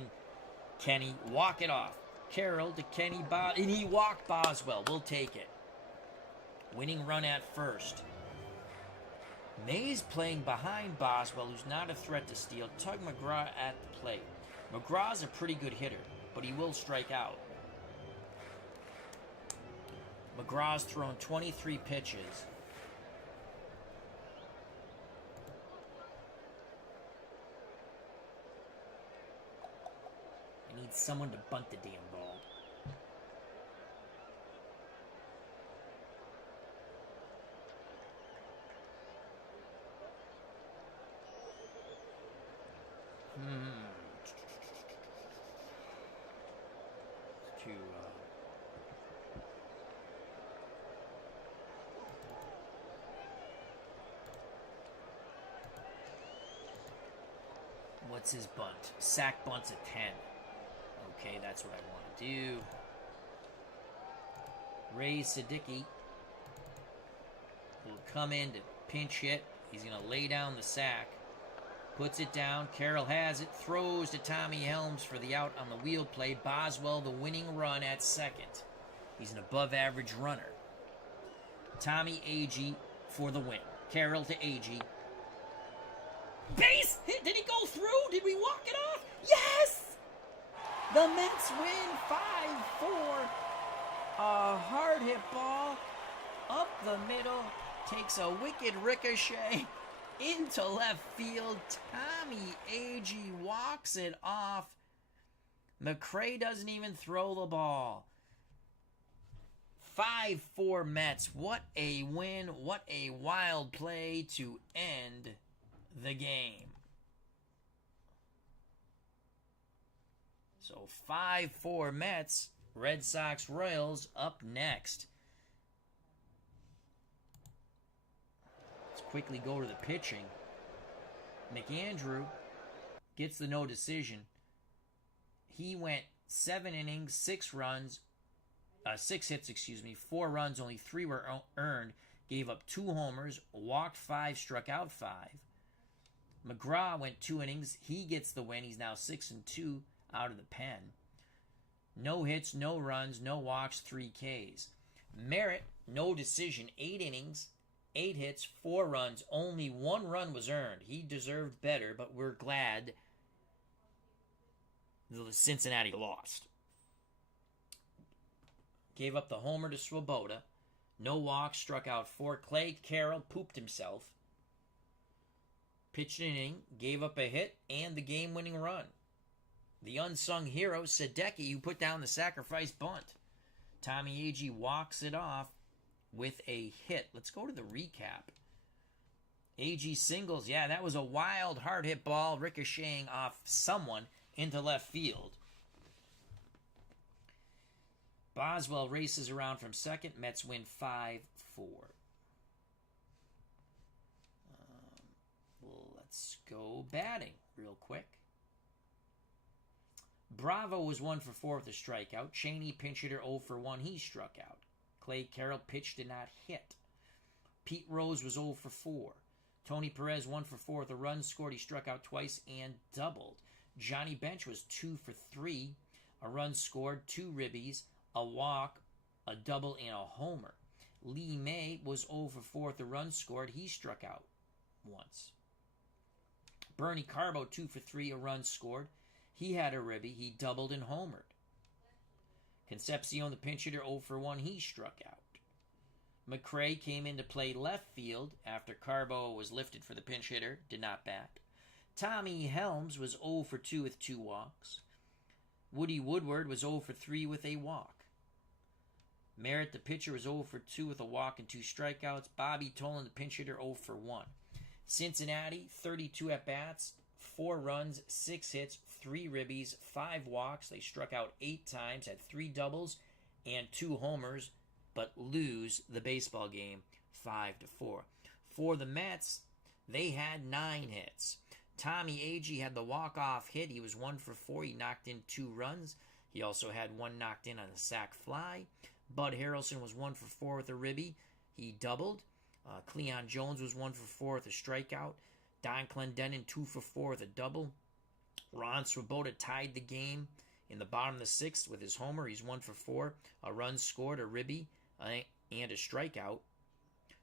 Kenny. Walk it off. Carroll to Kenny, and he walked Boswell. We'll take it. Winning run at first. Mays playing behind Boswell, who's not a threat to steal. Tug McGraw at the plate. McGraw's a pretty good hitter, but he will strike out. McGraw's thrown 23 pitches. I need someone to bunt the damn ball. What's his bunt? Sack bunt's a 10. Okay, that's what I want to do. Ray Siddiqui will come in to pinch hit. He's going to lay down the sack. Puts it down. Carroll has it. Throws to Tommy Helms for the out on the wheel play. Boswell the winning run at second. He's an above-average runner. Tommy Agee for the win. Carroll to Agee. Base hit. Did he go through? Did we walk it off? Yes! The Mets win 5-4. A hard hit ball up the middle. Takes a wicked ricochet into left field. Tommy Agee walks it off. McRae doesn't even throw the ball. 5-4 Mets. What a win. What a wild play to end the game. So 5-4 Mets. Red Sox Royals up next. Let's quickly go to the pitching. McAndrew gets the no decision. He went 7 innings, 6 hits, 4 runs, only 3 were earned. Gave up 2 homers, walked 5, struck out 5. McGraw went 2 innings. He gets the win. He's now 6-2 out of the pen. No hits, no runs, no walks, 3 Ks. Merritt, no decision, 8 innings, 8 hits, 4 runs. Only 1 run was earned. He deserved better, but we're glad the Cincinnati lost. Gave up the homer to Swoboda. No walks, struck out 4. Clay Carroll pooped himself. Pitched an inning, gave up a hit, and the game-winning run. The unsung hero, Sadecki, who put down the sacrifice bunt. Tommy Agee walks it off with a hit. Let's go to the recap. Agee singles. Yeah, that was a wild, hard-hit ball ricocheting off someone into left field. Boswell races around from second. Mets win 5-4. Let's go batting real quick. Bravo was 1 for 4 with a strikeout. Cheney, pinch hitter, 0 for 1. He struck out. Clay Carroll pitched, did not hit. Pete Rose was 0 for 4. Tony Perez 1 for 4 with a run scored. He struck out twice and doubled. Johnny Bench was 2 for 3. A run scored, 2 ribbies, a walk, a double, and a homer. Lee May was 0 for 4 with a run scored. He struck out once. Bernie Carbo 2 for 3, a run scored. He had a ribby. He doubled and homered. Concepcion, the pinch hitter, 0 for 1. He struck out. McRae came in to play left field after Carbo was lifted for the pinch hitter. Did not bat. Tommy Helms was 0 for 2 with 2 walks. Woody Woodward was 0 for 3 with a walk. Merritt, the pitcher, was 0 for 2 with a walk and 2 strikeouts. Bobby Tolan, the pinch hitter, 0 for 1. Cincinnati, 32 at-bats, 4 runs, 6 hits, 3 ribbies, 5 walks. They struck out 8 times, had 3 doubles and 2 homers, but lose the baseball game 5-4. For the Mets, they had 9 hits. Tommy Agee had the walk-off hit. He was 1 for 4. He knocked in 2 runs. He also had 1 knocked in on a sac fly. Bud Harrelson was 1 for 4 with a ribby. He doubled. Cleon Jones was 1 for 4 with a strikeout. Don Clendenin 2 for 4 with a double. Ron Swoboda tied the game in the bottom of the 6th with his homer. He's 1 for 4. A run scored, a ribby, and a strikeout.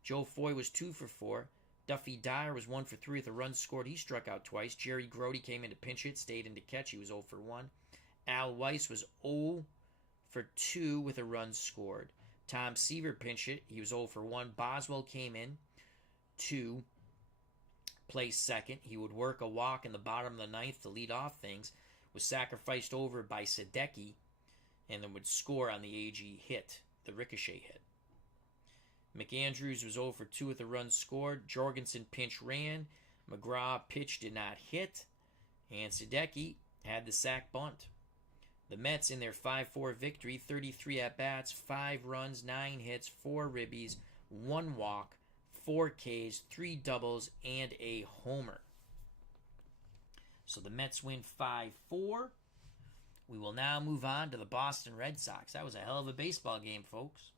Joe Foy was 2 for 4. Duffy Dyer was 1 for 3 with a run scored. He struck out twice. Jerry Grody came in to pinch hit, stayed in to catch. He was 0 for 1. Al Weiss was 0 for 2 with a run scored. Tom Seaver pinch hit. He was 0 for 1. Boswell came in to play second. He would work a walk in the bottom of the 9th to lead off things. Was sacrificed over by Sadecki and then would score on the Agee hit, the ricochet hit. McAndrews was 0 for 2 with a run scored. Jorgensen pinch ran. McGraw pitch did not hit. And Sadecki had the sac bunt. The Mets in their 5-4 victory, 33 at-bats, 5 runs, 9 hits, 4 ribbies, 1 walk, 4 Ks, 3 doubles, and a homer. So the Mets win 5-4. We will now move on to the Boston Red Sox. That was a hell of a baseball game, folks.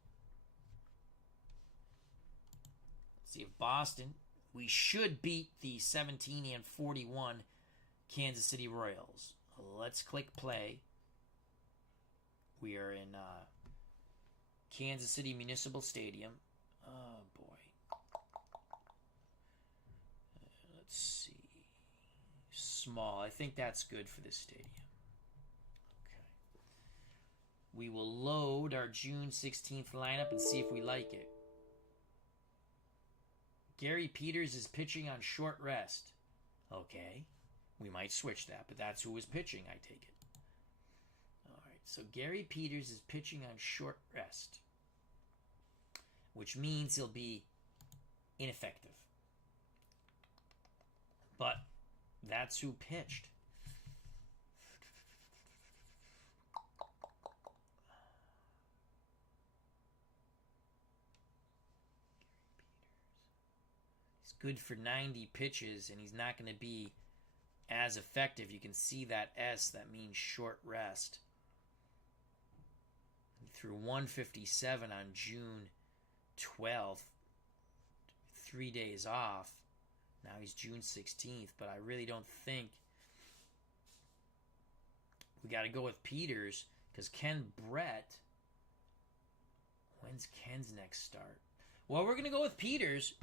Let's see if Boston, we should beat the 17-41 Kansas City Royals. Let's click play. We are in Kansas City Municipal Stadium. Oh, boy. Let's see. Small. I think that's good for this stadium. Okay. We will load our June 16th lineup and see if we like it. Gary Peters is pitching on short rest. Okay. We might switch that, but that's who was pitching, I take it. So Gary Peters is pitching on short rest, which means he'll be ineffective. But that's who pitched. good for 90 pitches, and he's not going to be as effective. You can see that S, that means short rest. He threw 157 on June 12th, 3 days off. Now he's June 16th, but I really don't think we got to go with Peters because Ken Brett. When's Ken's next start? Well, we're going to go with Peters.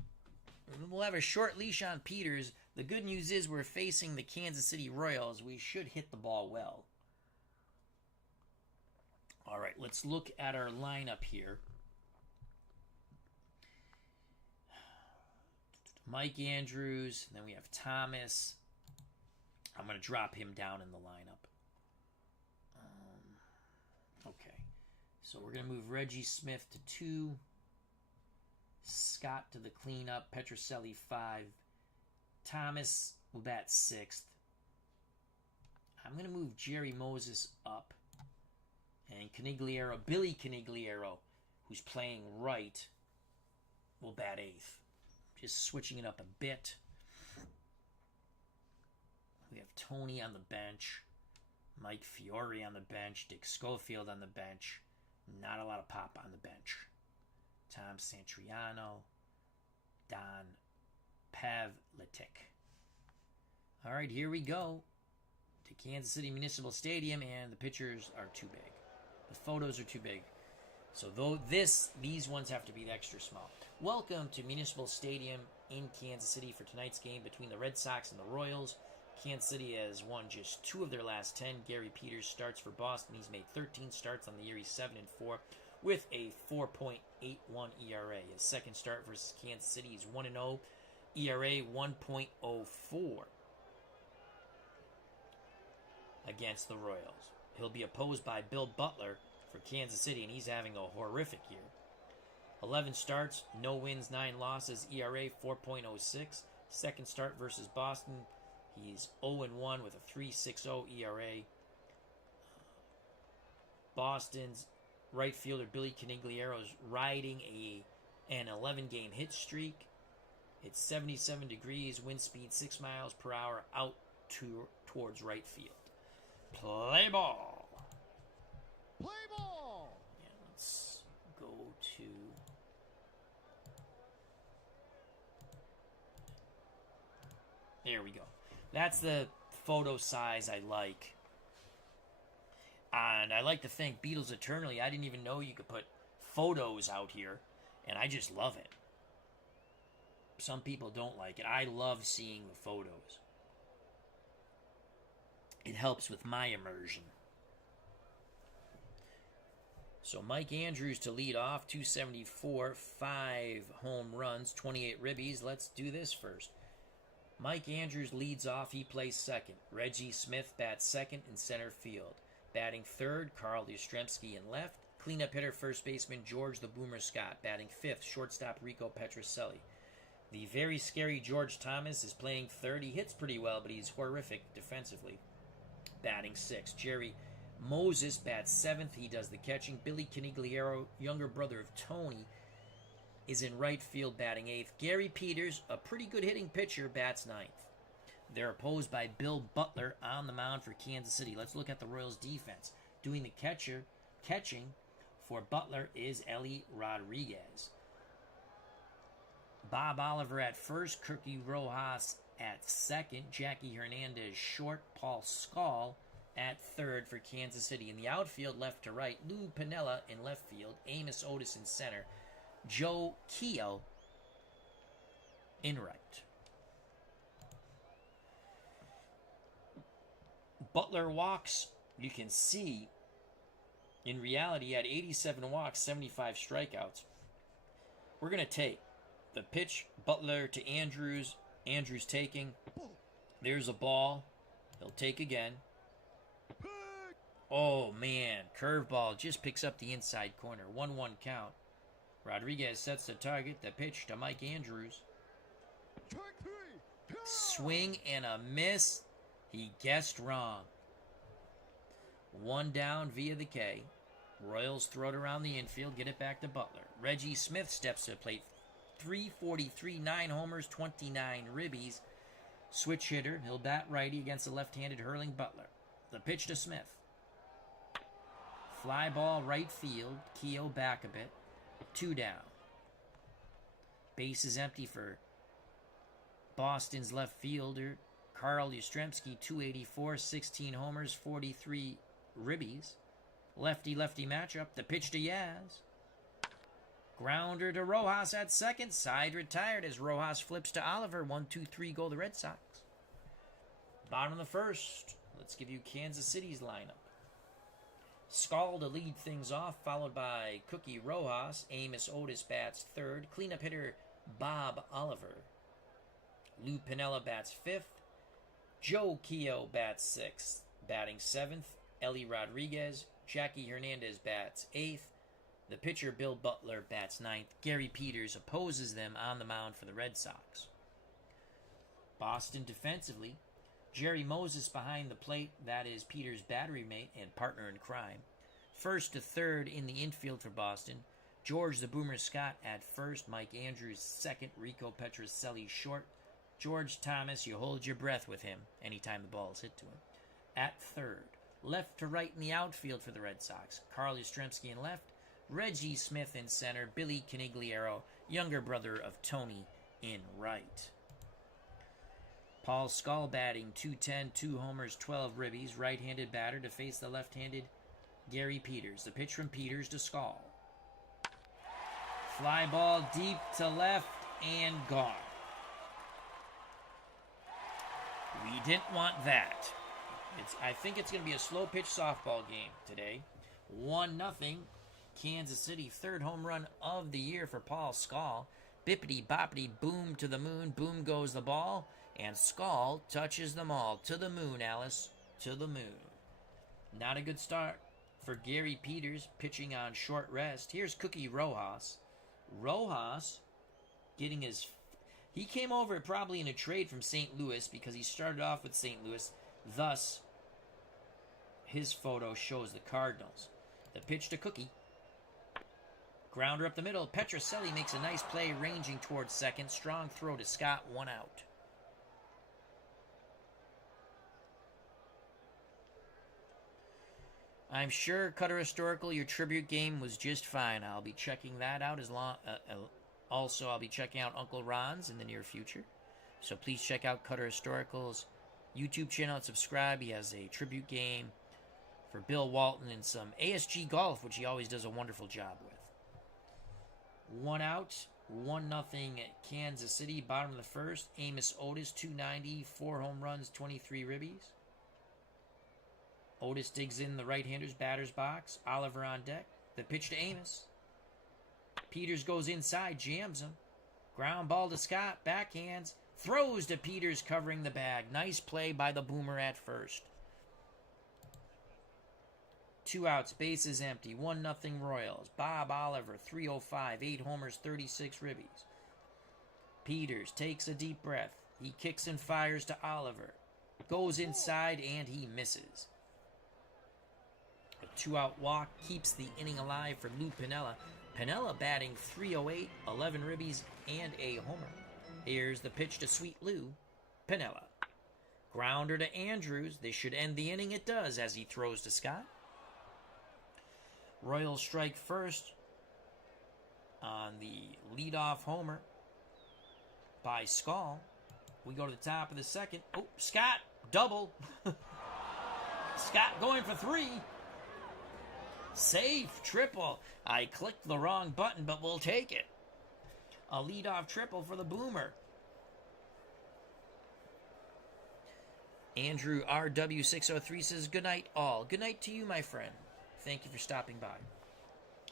We'll have a short leash on Peters. The good news is we're facing the Kansas City Royals. We should hit the ball well. All right, let's look at our lineup here. Mike Andrews, and then we have Thomas. I'm going to drop him down in the lineup. Okay, so we're going to move Reggie Smith to 2. Scott to the cleanup. Petrocelli 5. Thomas will bat 6th. I'm going to move Jerry Moses up. And Canigliaro, Billy Canigliaro, who's playing right, will bat 8th. Just switching it up a bit. We have Tony on the bench. Mike Fiore on the bench. Dick Schofield on the bench. Not a lot of pop on the bench. Tom Santriano. Don Pavlitic. All right, here we go to Kansas City Municipal Stadium, and the pictures are too big. The photos are too big. So these ones have to be extra small. Welcome to Municipal Stadium in Kansas City for tonight's game between the Red Sox and the Royals. Kansas City has won just 2 of their last 10. Gary Peters starts for Boston. He's made 13 starts on the year. He's 7-4 with a 4.81 ERA. His second start versus Kansas City, he's 1-0. ERA 1.04 against the Royals. He'll be opposed by Bill Butler for Kansas City, and he's having a horrific year. 11 starts, no wins, 9 losses, ERA 4.06. Second start versus Boston, he's 0-1 with a 3.60 ERA. Boston's right fielder Billy Canigliaro is riding an 11-game hit streak. It's 77 degrees, wind speed 6 miles per hour out towards right field. Play ball. Play ball. Yeah, let's go to there we go. That's the photo size I like. And I like to thank Beatles Eternally. I didn't even know you could put photos out here, and I just love it. Some people don't like it. I love seeing the photos. It helps with my immersion. So Mike Andrews to lead off, 274, 5 home runs, 28 ribbies. Let's do this first. Mike Andrews leads off. He plays second. Reggie Smith bats second in center field. Batting third, Carl Yastrzemski in left. Cleanup hitter, first baseman George the Boomer Scott. Batting fifth, shortstop Rico Petrocelli. The very scary George Thomas is playing third. He hits pretty well, but he's horrific defensively. Batting sixth. Jerry Moses bats seventh. He does the catching. Billy Canigliaro, younger brother of Tony, is in right field batting eighth. Gary Peters, a pretty good hitting pitcher, bats ninth. They're opposed by Bill Butler on the mound for Kansas City. Let's look at the Royals' defense. Doing the catching for Butler is Eli Rodriguez. Bob Oliver at first, Kirky Rojas at second, Jackie Hernandez short, Paul Skull at third for Kansas City. In the outfield, left to right, Lou Piniella in left field, Amos Otis in center, Joe Keough in right. Butler walks, you can see, in reality, he had 87 walks, 75 strikeouts. We're going to take the pitch, Butler to Andrews. Andrews taking. There's a ball. He'll take again. Oh, man. Curveball just picks up the inside corner. 1-1 count. Rodriguez sets the target. The pitch to Mike Andrews. Swing and a miss. He guessed wrong. 1 down via the K. Royals throw it around the infield. Get it back to Butler. Reggie Smith steps to the plate .343, 9 homers, 29 ribbies. Switch hitter. He'll bat righty against the left-handed hurling Butler. The pitch to Smith. Fly ball right field. Keogh back a bit. 2 down. Base is empty for Boston's left fielder, Carl Yastrzemski, 284, 16 homers, 43 ribbies. Lefty-lefty matchup. The pitch to Yaz. Grounder to Rojas at second. Side retired as Rojas flips to Oliver. 1-2-3 go the Red Sox. Bottom of the first. Let's give you Kansas City's lineup. Skull to lead things off, followed by Cookie Rojas. Amos Otis bats third. Cleanup hitter Bob Oliver. Lou Piniella bats fifth. Joe Keogh bats sixth. Batting seventh, Ellie Rodriguez. Jackie Hernandez bats eighth. The pitcher, Bill Butler, bats ninth. Gary Peters opposes them on the mound for the Red Sox. Boston defensively. Jerry Moses behind the plate. That is Peters' battery mate and partner in crime. First to third in the infield for Boston. George the Boomer Scott at first. Mike Andrews second. Rico Petrocelli short. George Thomas, you hold your breath with him anytime the ball is hit to him. At third. Left to right in the outfield for the Red Sox. Carl Yastrzemski in left. Reggie Smith in center. Billy Canigliaro, younger brother of Tony, in right. Paul Skull batting, 210, 2 homers, 12 ribbies. Right-handed batter to face the left-handed Gary Peters. The pitch from Peters to Skull. Fly ball deep to left and gone. We didn't want that. I think it's going to be a slow-pitch softball game today. 1-0. Kansas City, third home run of the year for Paul Skull. Bippity-boppity, boom to the moon. Boom goes the ball. And Skull touches them all. To the moon, Alice. To the moon. Not a good start for Gary Peters, pitching on short rest. Here's Cookie Rojas. Rojas getting his... He came over probably in a trade from St. Louis because he started off with St. Louis. Thus, his photo shows the Cardinals. The pitch to Cookie. Grounder up the middle. Petrocelli makes a nice play ranging towards second. Strong throw to Scott. 1 out. I'm sure, Cutter Historical, your tribute game was just fine. I'll be checking that out also, I'll be checking out Uncle Ron's in the near future. So please check out Cutter Historical's YouTube channel and subscribe. He has a tribute game for Bill Walton and some ASG golf, which he always does a wonderful job with. 1 out, 1-0 Kansas City. Bottom of the first. Amos Otis, 290, 4 home runs, 23 ribbies. Otis digs in the right-hander's batter's box. Oliver on deck. The pitch to Amos. Peters goes inside, jams him. Ground ball to Scott, backhands. Throws to Peters, covering the bag. Nice play by the Boomer at first. 2 outs, bases empty. 1-0 Royals. Bob Oliver, 305, 8 homers, 36 ribbies. Peters takes a deep breath. He kicks and fires to Oliver. Goes inside, and he misses. A 2-out walk keeps the inning alive for Lou Piniella. Piniella batting 308, 11 ribbies, and a homer. Here's the pitch to Sweet Lou. Piniella. Grounder to Andrews. This should end the inning. It does as he throws to Scott. Royals strike first on the leadoff homer by Skull. We go to the top of the second. Oh, Scott, double. Scott going for 3. Safe, triple. I clicked the wrong button, but we'll take it. A leadoff triple for the Boomer. Andrew RW603 says, good night all. Good night to you, my friend. Thank you for stopping by.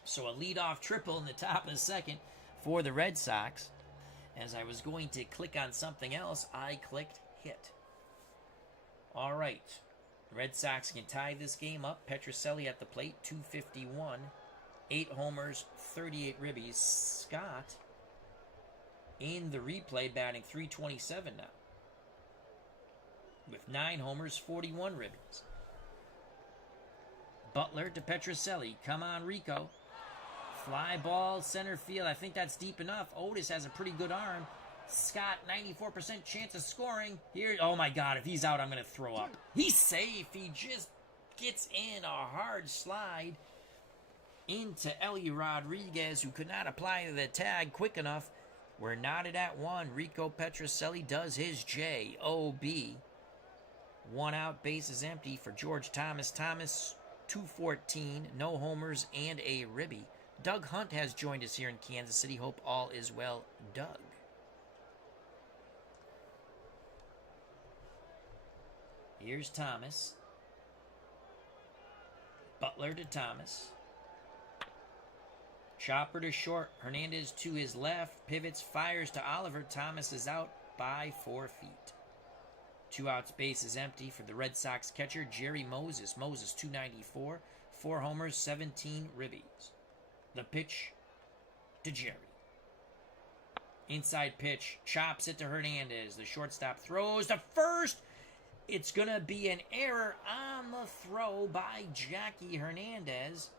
So a leadoff triple in the top of the second for the Red Sox. As I was going to click on something else, I clicked hit. All right. Red Sox can tie this game up. Petrocelli at the plate, 251. 8 homers, 38 ribbies. Scott in the replay batting 327 now. With 9 homers, 41 ribbies. Butler to Petrocelli. Come on, Rico. Fly ball, center field. I think that's deep enough. Otis has a pretty good arm. Scott, 94% chance of scoring. Here, oh my God, if he's out, I'm going to throw up. He's safe. He just gets in a hard slide into Ellie Rodriguez, who could not apply the tag quick enough. We're knotted at 1. Rico Petrocelli does his J-O-B. 1 out, base is empty for George Thomas. Thomas, 214, no homers, and a ribby. Doug Hunt has joined us here in Kansas City. Hope all is well, Doug. Here's Thomas. Butler to Thomas. Chopper to short. Hernandez to his left. Pivots, fires to Oliver. Thomas is out by 4 feet. 2 outs, base is empty for the Red Sox catcher, Jerry Moses. Moses, 294. 4 homers, 17 ribbies. The pitch to Jerry. Inside pitch. Chops it to Hernandez. The shortstop throws to first. It's going to be an error on the throw by Jackie Hernandez.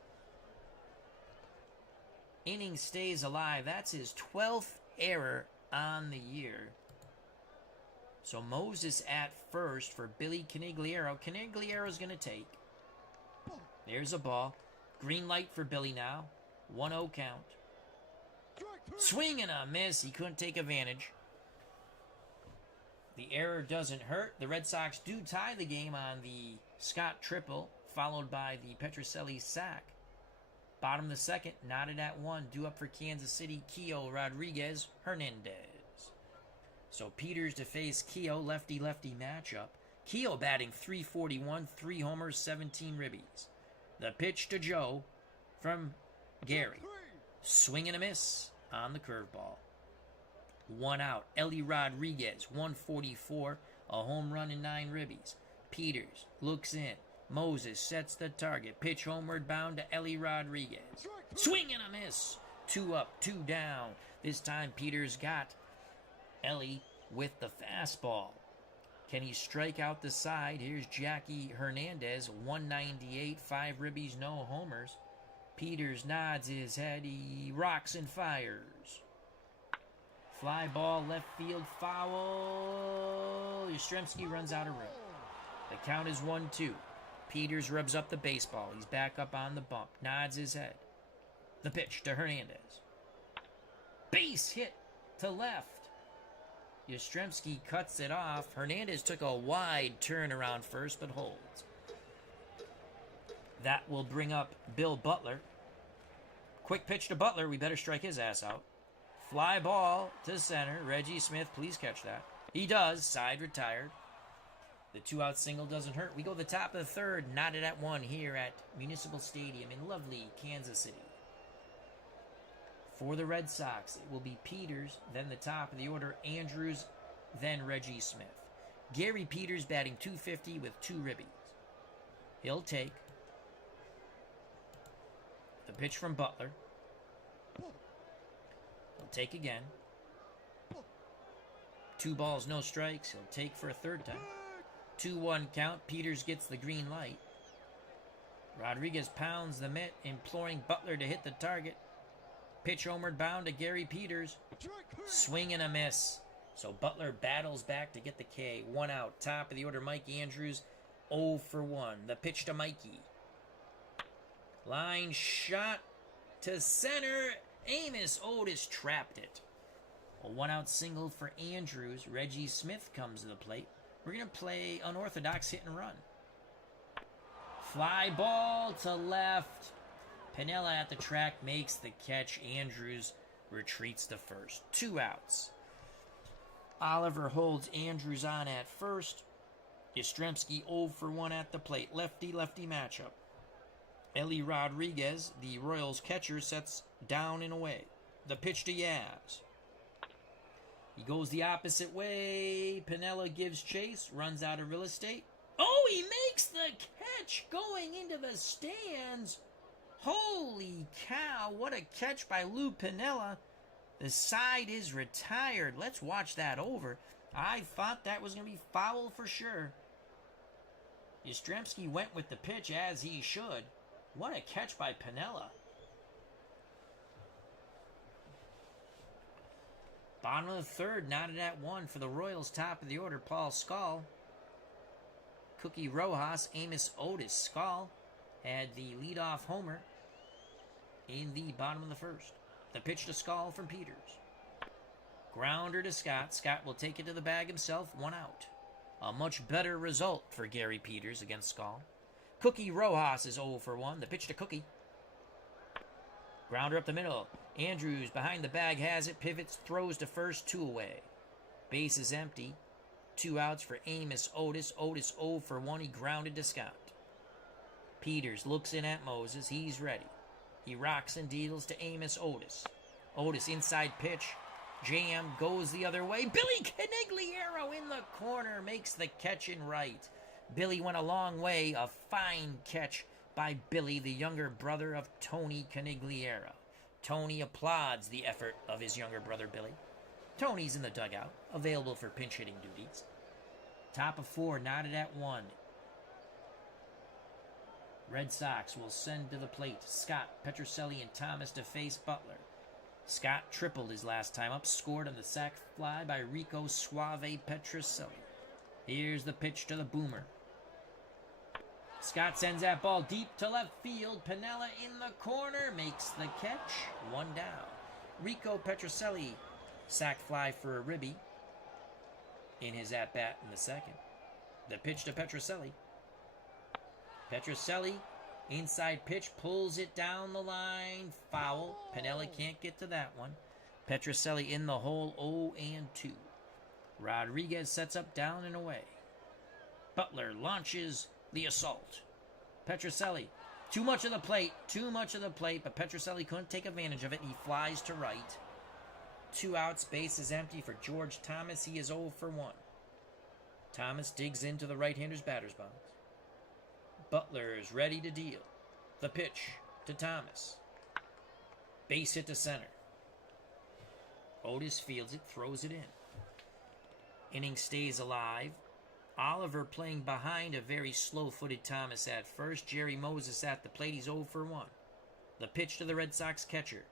Inning stays alive. That's his 12th error on the year. So Moses at first for Billy Canigliaro. Canigliero's going to take. There's a ball. Green light for Billy now. 1-0 count. Swing and a miss. He couldn't take advantage. The error doesn't hurt. The Red Sox do tie the game on the Scott triple, followed by the Petrocelli sack. Bottom of the second, knotted at 1. Due up for Kansas City, Keogh, Rodriguez, Hernandez. So Peters to face Keogh, lefty-lefty matchup. Keogh batting .341, 3 homers, 17 ribbies. The pitch to Joe from Gary. Swing and a miss on the curveball. 1 out. Ellie Rodriguez, 144, a home run and 9 ribbies. Peters looks in. Moses sets the target. Pitch homeward bound to Ellie Rodriguez. Swing and a miss. 2 up, 2 down. This time Peters got Ellie with the fastball. Can he strike out the side? Here's Jackie Hernandez, 198, 5 ribbies, no homers. Peters nods his head. He rocks and fires. Fly ball, left field, foul. Yastrzemski runs out of room. The count is 1-2. Peters rubs up the baseball. He's back up on the bump. Nods his head. The pitch to Hernandez. Base hit to left. Yastrzemski cuts it off. Hernandez took a wide turn around first, but holds. That will bring up Bill Butler. Quick pitch to Butler. We better strike his ass out. Fly ball to center. Reggie Smith, please catch that. He does. Side retired. The 2-out single doesn't hurt. We go to the top of the third. Knotted at 1 here at Municipal Stadium in lovely Kansas City. For the Red Sox, it will be Peters, then the top of the order, Andrews, then Reggie Smith. Gary Peters batting .250 with 2 ribbies. He'll take. The pitch from Butler. He'll take again. 2 balls, no strikes. He'll take for a third time. 2-1 count. Peters gets the green light. Rodriguez pounds the mitt, imploring Butler to hit the target. Pitch homeward bound to Gary Peters. Swing and a miss. So Butler battles back to get the K. 1 out. Top of the order, Mike Andrews. 0 for 1. The pitch to Mikey. Line shot to center. Amos Otis trapped it. A 1-out single for Andrews. Reggie Smith comes to the plate. We're going to play unorthodox hit and run. Fly ball to left. Piniella at the track makes the catch. Andrews retreats to first. 2 outs. Oliver holds Andrews on at first. Yastrzemski 0 for 1 at the plate. Lefty-lefty matchup. Ellie Rodriguez, the Royals catcher, sets down and away. The pitch to Yaz. He goes the opposite way. Piniella gives chase. Runs out of real estate. Oh, he makes the catch going into the stands. Holy cow, what a catch by Lou Piniella. The side is retired. Let's watch that over. I thought that was going to be foul for sure. Yastrzemski went with the pitch as he should. What a catch by Piniella. Bottom of the third, knotted at 1 for the Royals. Top of the order, Paul Scull, Cookie Rojas, Amos Otis. Scull had the leadoff homer in the bottom of the first. The pitch to Scull from Peters. Grounder to Scott. Scott will take it to the bag himself. 1 out. A much better result for Gary Peters against Scull. Cookie Rojas is 0 for 1. The pitch to Cookie. Grounder up the middle. Andrews behind the bag has it. Pivots, throws to first. 2 away. Base is empty. 2 outs for Amos Otis. Otis 0 for 1. He grounded to Scott. Peters looks in at Moses. He's ready. He rocks and deals to Amos Otis. Otis inside pitch. Jam goes the other way. Billy Canigliaro in the corner makes the catch in right. Billy went a long way. A fine catch by Billy, the younger brother of Tony Canigliaro. Tony applauds the effort of his younger brother Billy. Tony's in the dugout, available for pinch hitting duties. Top of 4, knotted at 1. Red Sox will send to the plate Scott, Petrocelli, and Thomas to face Butler. Scott tripled his last time up, scored on the sac fly by Rico Suave Petrocelli. Here's the pitch to the boomer. Scott sends that ball deep to left field. Piniella in the corner makes the catch. 1 down. Rico Petrocelli sac fly for a ribby in his at-bat in the second. The pitch to Petrocelli. Petrocelli, inside pitch, pulls it down the line. Foul. Piniella can't get to that one. Petrocelli in the hole, 0-2. Rodriguez sets up down and away. Butler launches the assault. Petrocelli, too much of the plate, but Petrocelli couldn't take advantage of it. He flies to right. 2 outs, base is empty for George Thomas. He is 0 for 1. Thomas digs into the right-hander's batter's box. Butler is ready to deal. The pitch to Thomas. Base hit to center. Otis fields it, throws it in. Inning stays alive. Oliver playing behind a very slow-footed Thomas at first. Jerry Moses at the plate. He's 0 for 1. The pitch to the Red Sox catcher.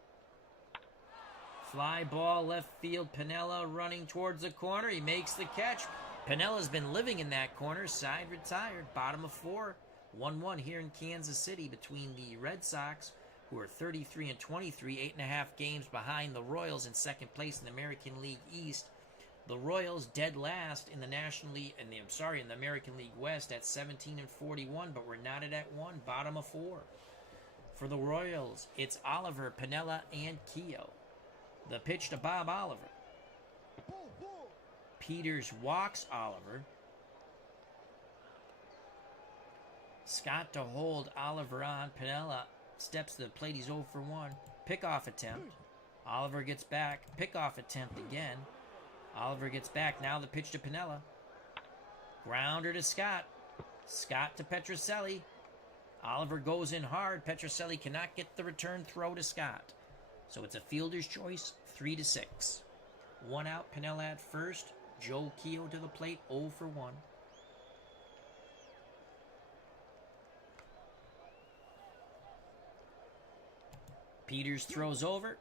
Fly ball left field. Piniella running towards the corner. He makes the catch. Pinella's been living in that corner. Side retired. Bottom of 4. 1-1 here in Kansas City between the Red Sox, who are 33-23, 8.5 games behind the Royals in second place in the American League East. The Royals dead last in the in the American League West at 17-41, but we're knotted at 1, bottom of 4. For the Royals, it's Oliver, Piniella, and Keogh. The pitch to Bob Oliver. Peters walks Oliver. Scott to hold Oliver on. Piniella steps to the plate. He's 0 for 1. Pickoff attempt. Oliver gets back. Pickoff attempt again. Oliver gets back. Now the pitch to Piniella. Grounder to Scott. Scott to Petrocelli. Oliver goes in hard. Petrocelli cannot get the return throw to Scott. So it's a fielder's choice, 3-6. 1 out, Piniella at first. Joe Keogh to the plate, 0 for 1. Peters throws over.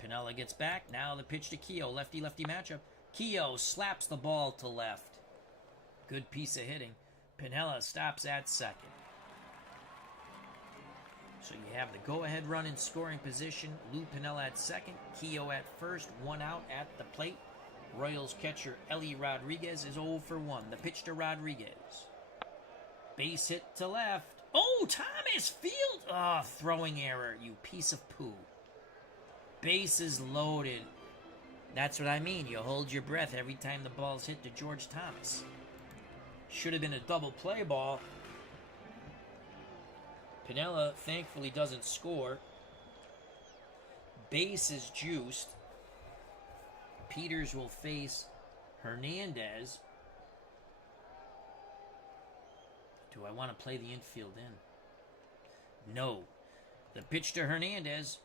Piniella gets back. Now the pitch to Keogh. Lefty-lefty matchup. Keogh slaps the ball to left. Good piece of hitting. Piniella stops at second. So you have the go-ahead run in scoring position. Lou Piniella at second. Keogh at first. 1 out at the plate. Royals catcher Ellie Rodriguez is 0 for 1. The pitch to Rodriguez. Base hit to left. Oh, Thomas Field. Oh, throwing error, you piece of poo. Base is loaded. That's what I mean. You hold your breath every time the ball's hit to George Thomas. Should have been a double play ball. Piniella thankfully doesn't score. Base is juiced. Peters will face Hernandez. Do I want to play the infield in? No. The pitch to Hernandez.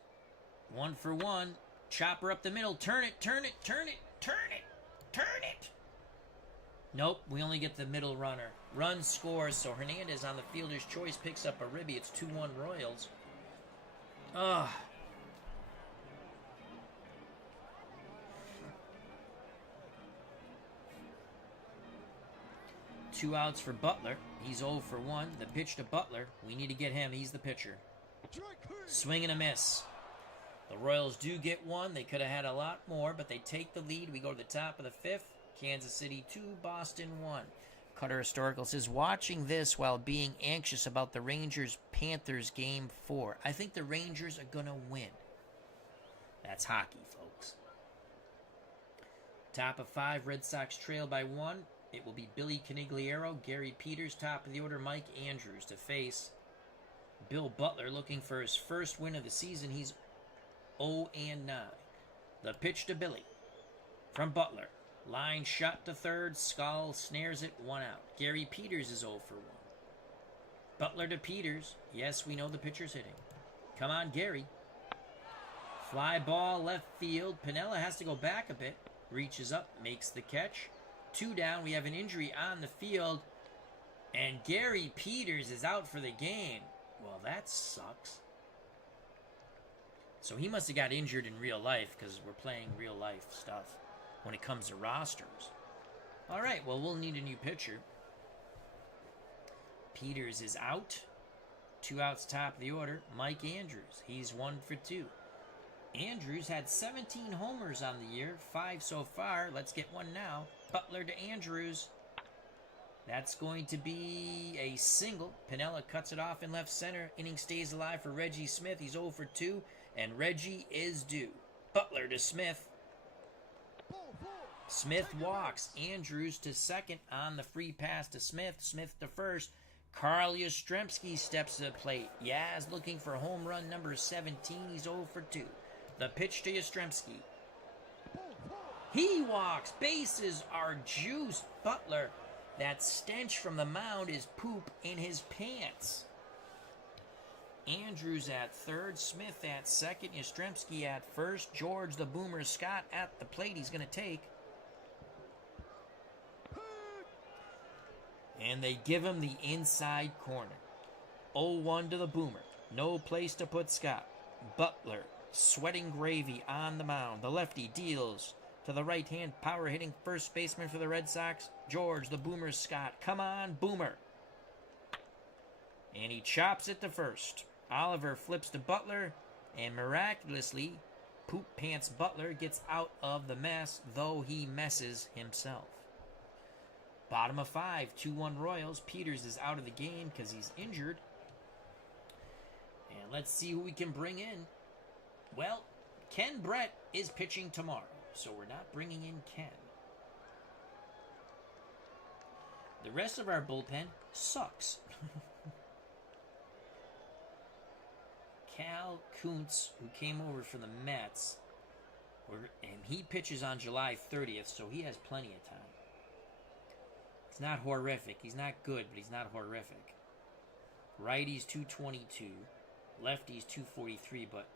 1 for 1. Chopper up the middle. Turn it, turn it, turn it, turn it, turn it. Nope, we only get the middle runner. Run scores, so Hernandez on the fielder's choice picks up a ribby. It's 2-1 Royals. Ugh. 2 outs for Butler. He's 0 for 1. The pitch to Butler. We need to get him. He's the pitcher. Swing and a miss. The Royals do get one. They could have had a lot more, but they take the lead. We go to the top of the 5th. Kansas City 2, Boston 1. Cutter Historical says, watching this while being anxious about the Rangers-Panthers Game 4. I think the Rangers are going to win. That's hockey, folks. Top of 5, Red Sox trail by 1. It will be Billy Canigliaro, Gary Peters, top of the order, Mike Andrews to face Bill Butler, looking for his first win of the season. He's 0-9. The pitch to Billy from Butler. Line shot to third. Skull snares it. 1 out. Gary Peters is 0 for 1. Butler to Peters. Yes, we know the pitcher's hitting. Come on, Gary. Fly ball left field. Pinella has to go back a bit. Reaches up. Makes the catch. 2 down. We have an injury on the field. And Gary Peters is out for the game. Well, that sucks. So he must have got injured in real life because we're playing real life stuff when it comes to rosters. All right, well, we'll need a new pitcher. Peters is out. 2 outs, top of the order. Mike Andrews. He's 1 for 2. Andrews had 17 homers on the year. 5 so far. Let's get one now. Butler to Andrews. That's going to be a single. Pinella cuts it off in left center. Inning stays alive for Reggie Smith. He's 0 for 2. And Reggie is due. Butler to Smith. Smith walks. Andrews to second on the free pass to Smith. Smith to first. Carl Yastrzemski steps to the plate. Yaz looking for home run number 17. He's 0 for 2. The pitch to Yastrzemski. He walks. Bases are juiced. Butler. That stench from the mound is poop in his pants. Andrews at third. Smith at second. Yastrzemski at first. George the Boomer Scott at the plate. He's going to take. And they give him the inside corner. 0-1 to the Boomer. No place to put Scott. Butler, sweating gravy on the mound. The lefty deals to the right-hand power-hitting first baseman for the Red Sox, George the Boomer Scott. Come on, Boomer. And he chops it to first. Oliver flips to Butler, and miraculously, Poop Pants Butler gets out of the mess, though he messes himself. Bottom of 5, 2-1 Royals. Peters is out of the game because he's injured. And let's see who we can bring in. Well, Ken Brett is pitching tomorrow, so we're not bringing in Ken. The rest of our bullpen sucks. Cal Kuntz, who came over from the Mets, and he pitches on July 30th, so he has plenty of time. It's not horrific. He's not good, but he's not horrific. Righty's 222. Lefty's 243, but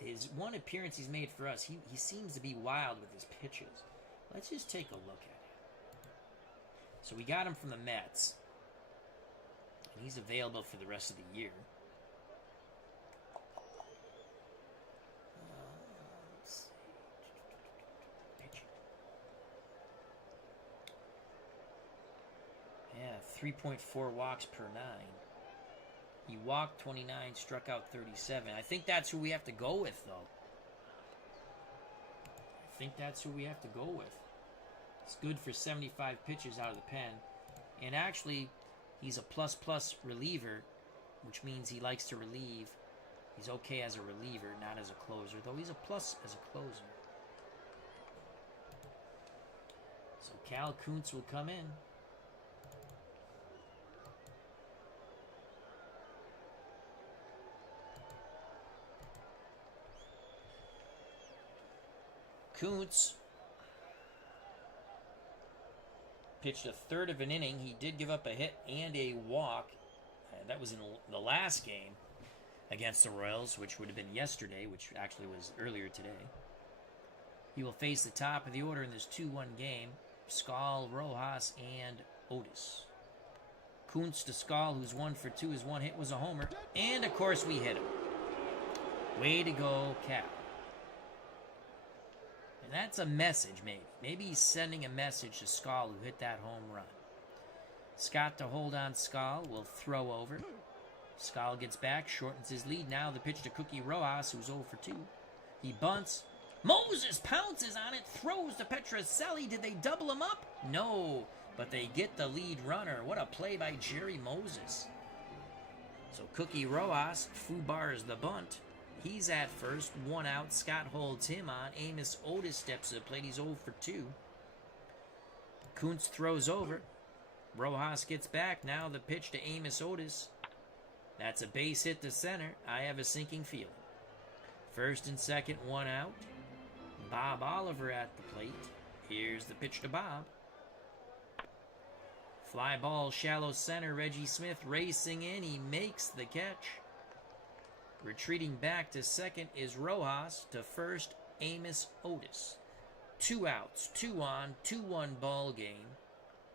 his one appearance he's made for us, he seems to be wild with his pitches. Let's just take a look at him. So we got him from the Mets. And he's available for the rest of the year. Let's see. Pitching. Yeah, 3.4 walks per 9. He walked 29, struck out 37. I think that's who we have to go with, though. It's good for 75 pitches out of the pen. And actually, he's a plus-plus reliever, which means he likes to relieve. He's okay as a reliever, not as a closer, though he's a plus as a closer. So Cal Kuntz will come in. Kuntz pitched a third of an inning. He did give up a hit and a walk. That was in the last game against the Royals, which would have been yesterday, which actually was earlier today. He will face the top of the order in this 2-1 game. Skal, Rojas, and Otis. Kuntz to Skal, who's 1 for 2. His one hit was a homer. And, of course, we hit him. Way to go, Cal. That's a message, maybe. Maybe he's sending a message to Skal, who hit that home run. Scott to hold on Skal, will throw over. Skal gets back, shortens his lead. Now the pitch to Cookie Rojas, who's 0 for 2. He bunts. Moses pounces on it, throws to Petrocelli. Did they double him up? No, but they get the lead runner. What a play by Jerry Moses. So Cookie Rojas foobars the bunt. He's at first, 1 out. Scott holds him on. Amos Otis steps to the plate. He's 0 for 2. Kuntz throws over. Rojas gets back. Now the pitch to Amos Otis. That's a base hit to center. I have a sinking feeling. First and second, 1 out. Bob Oliver at the plate. Here's the pitch to Bob. Fly ball, shallow center. Reggie Smith racing in. He makes the catch. Retreating back to second is Rojas. To first, Amos Otis. 2 outs, 2 on, 2-1 ball game.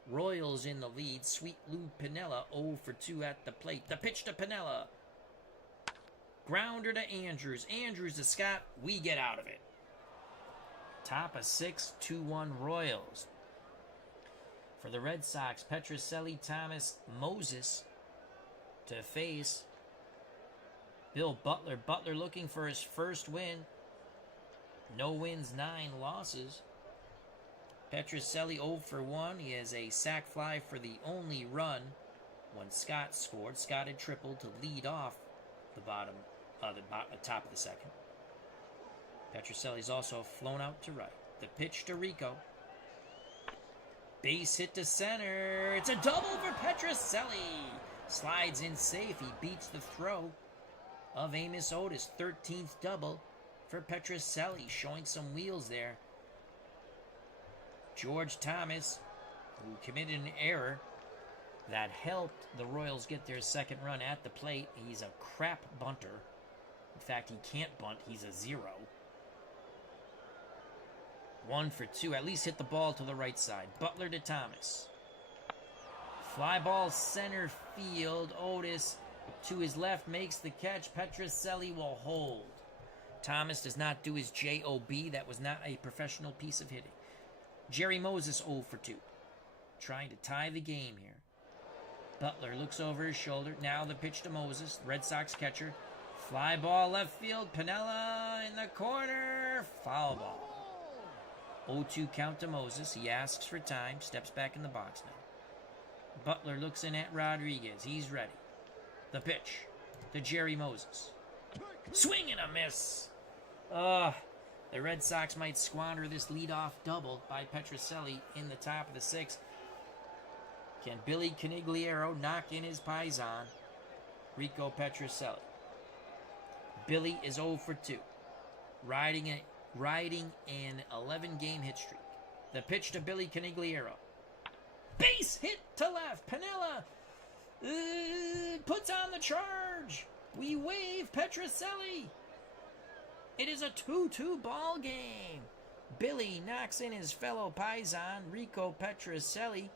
Royals in the lead. Sweet Lou Piniella 0 for 2 at the plate. The pitch to Piniella. Grounder to Andrews. Andrews to Scott. We get out of it. Top of 6, 2-1 Royals. For the Red Sox, Petrocelli, Thomas, Moses to face Bill Butler. Butler looking for his first win. No wins, 9 losses. Petrocelli 0 for 1. He has a sac fly for the only run when Scott scored. Scott had tripled to lead off the top of the second. Petrocelli's also flown out to right. The pitch to Rico. Base hit to center. It's a double for Petrocelli. Slides in safe. He beats the throw of Amos Otis. 13th double for Petrocelli. Showing some wheels there. George Thomas, who committed an error that helped the Royals get their second run at the plate. He's a crap bunter. In fact, he can't bunt. He's a 0. 1 for 2. At least hit the ball to the right side. Butler to Thomas. Fly ball center field. Otis to his left makes the catch. Petrocelli will hold. Thomas does not do his JOB. That was not a professional piece of hitting. Jerry Moses 0 for 2. Trying to tie the game here. Butler looks over his shoulder. Now the pitch to Moses, Red Sox catcher. Fly ball left field. Piniella in the corner. Foul ball. 0-2 count to Moses. He asks for time. Steps back in the box now. Butler looks in at Rodriguez. He's ready. The pitch to Jerry Moses. Swing and a miss. The Red Sox might squander this leadoff double by Petrocelli in the top of the 6th. Can Billy Canigliaro knock in his paisan? Rico Petrocelli. Billy is 0 for 2. Riding an 11-game hit streak. The pitch to Billy Canigliaro. Base hit to left. Piniella puts on the charge. We wave Petrocelli. It is a 2-2 ball game. Billy knocks in his fellow paisan, Rico Petrocelli.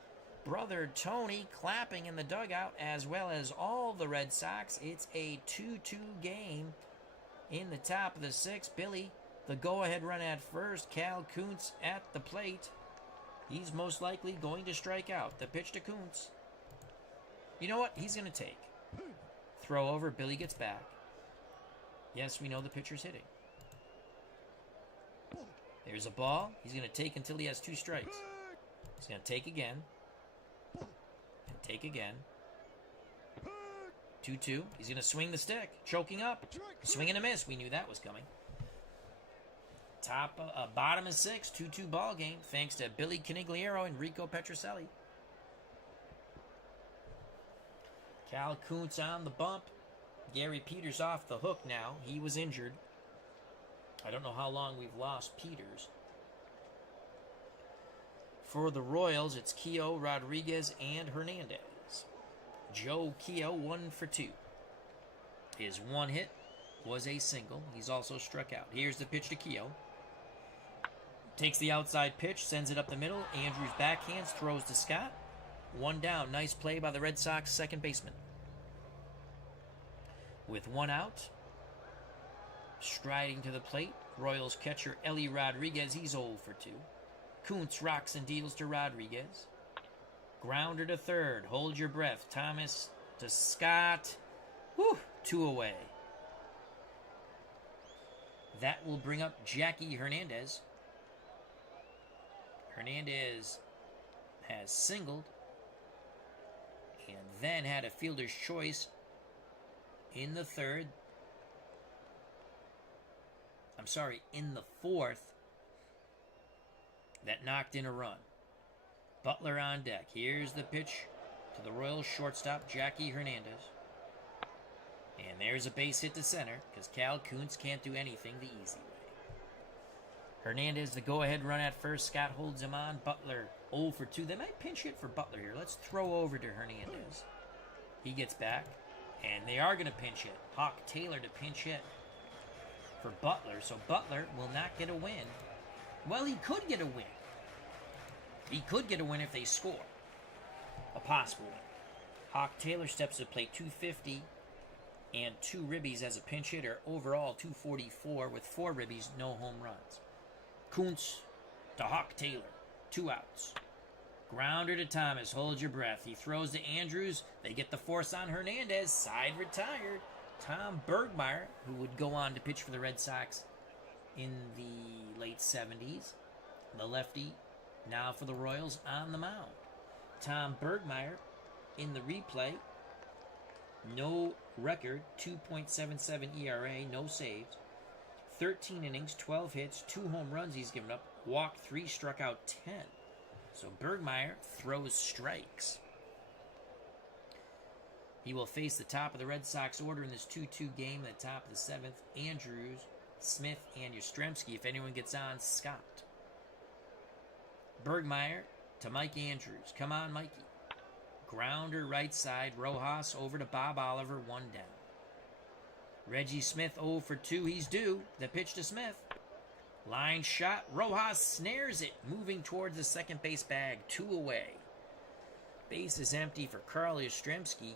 Brother Tony clapping in the dugout, as well as all the Red Sox. It's a 2-2 game in the top of the 6th. Billy, the go-ahead run at first. Cal Kuntz at the plate. He's most likely going to strike out. The pitch to Kuntz. You know what? He's going to take. Throw over. Billy gets back. Yes, we know the pitcher's hitting. There's a ball. He's going to take until he has 2 strikes. He's going to take again. And take again. 2-2. He's going to swing the stick. Choking up. Swing and a miss. We knew that was coming. Bottom of 6. 2-2 ball game. Thanks to Billy Canigliaro and Rico Petrocelli. Cal Kuntz on the bump. Gary Peters off the hook now. He was injured. I don't know how long we've lost Peters. For the Royals, it's Keogh, Rodriguez, and Hernandez. Joe Keogh, 1 for 2. His one hit was a single. He's also struck out. Here's the pitch to Keogh. Takes the outside pitch, sends it up the middle. Andrews backhands, throws to Scott. 1 down. Nice play by the Red Sox second baseman. With 1 out, Striding to the plate, Royals catcher Ellie Rodriguez, he's 0 for 2. Kuntz rocks and deals to Rodriguez. Grounder to third, hold your breath. Thomas to Scott. Whew, 2 away. That will bring up Jackie Hernandez. Hernandez has singled and then had a fielder's choice in the third. In the fourth, that knocked in a run. Butler on deck. Here's the pitch to the Royals shortstop, Jackie Hernandez. And there's a base hit to center because Cal Kuntz can't do anything the easy way. Hernandez, the go-ahead run at first. Scott holds him on. Butler 0 for 2. They might pinch hit for Butler here. Let's throw over to Hernandez. He gets back, and they are going to pinch hit. Hawk Taylor to pinch hit for Butler, so Butler will not get a win. Well, he could get a win. He could get a win if they score. A possible win. Hawk Taylor steps to the plate, 250 and 2 ribbies as a pinch hitter. Overall, 244 with 4 ribbies, no home runs. Kuntz to Hawk Taylor, 2 outs. Grounder to Thomas, hold your breath. He throws to Andrews. They get the force on Hernandez. Side retired. Tom Bergmeyer, who would go on to pitch for the Red Sox in the late 70s. The lefty, now for the Royals, on the mound. Tom Bergmeyer in the replay. No record, 2.77 ERA, no saves. 13 innings, 12 hits, 2 home runs he's given up. Walked 3, struck out 10. So Bergmeyer throws strikes. He will face the top of the Red Sox order in this 2-2 game at the top of the 7th. Andrews, Smith, and Yastrzemski. If anyone gets on, Scott. Bergmeyer to Mike Andrews. Come on, Mikey. Grounder right side. Rojas over to Bob Oliver. 1 down. Reggie Smith 0 for 2. He's due. The pitch to Smith. Line shot. Rojas snares it. Moving towards the second base bag. 2 away. Base is empty for Carl Yastrzemski,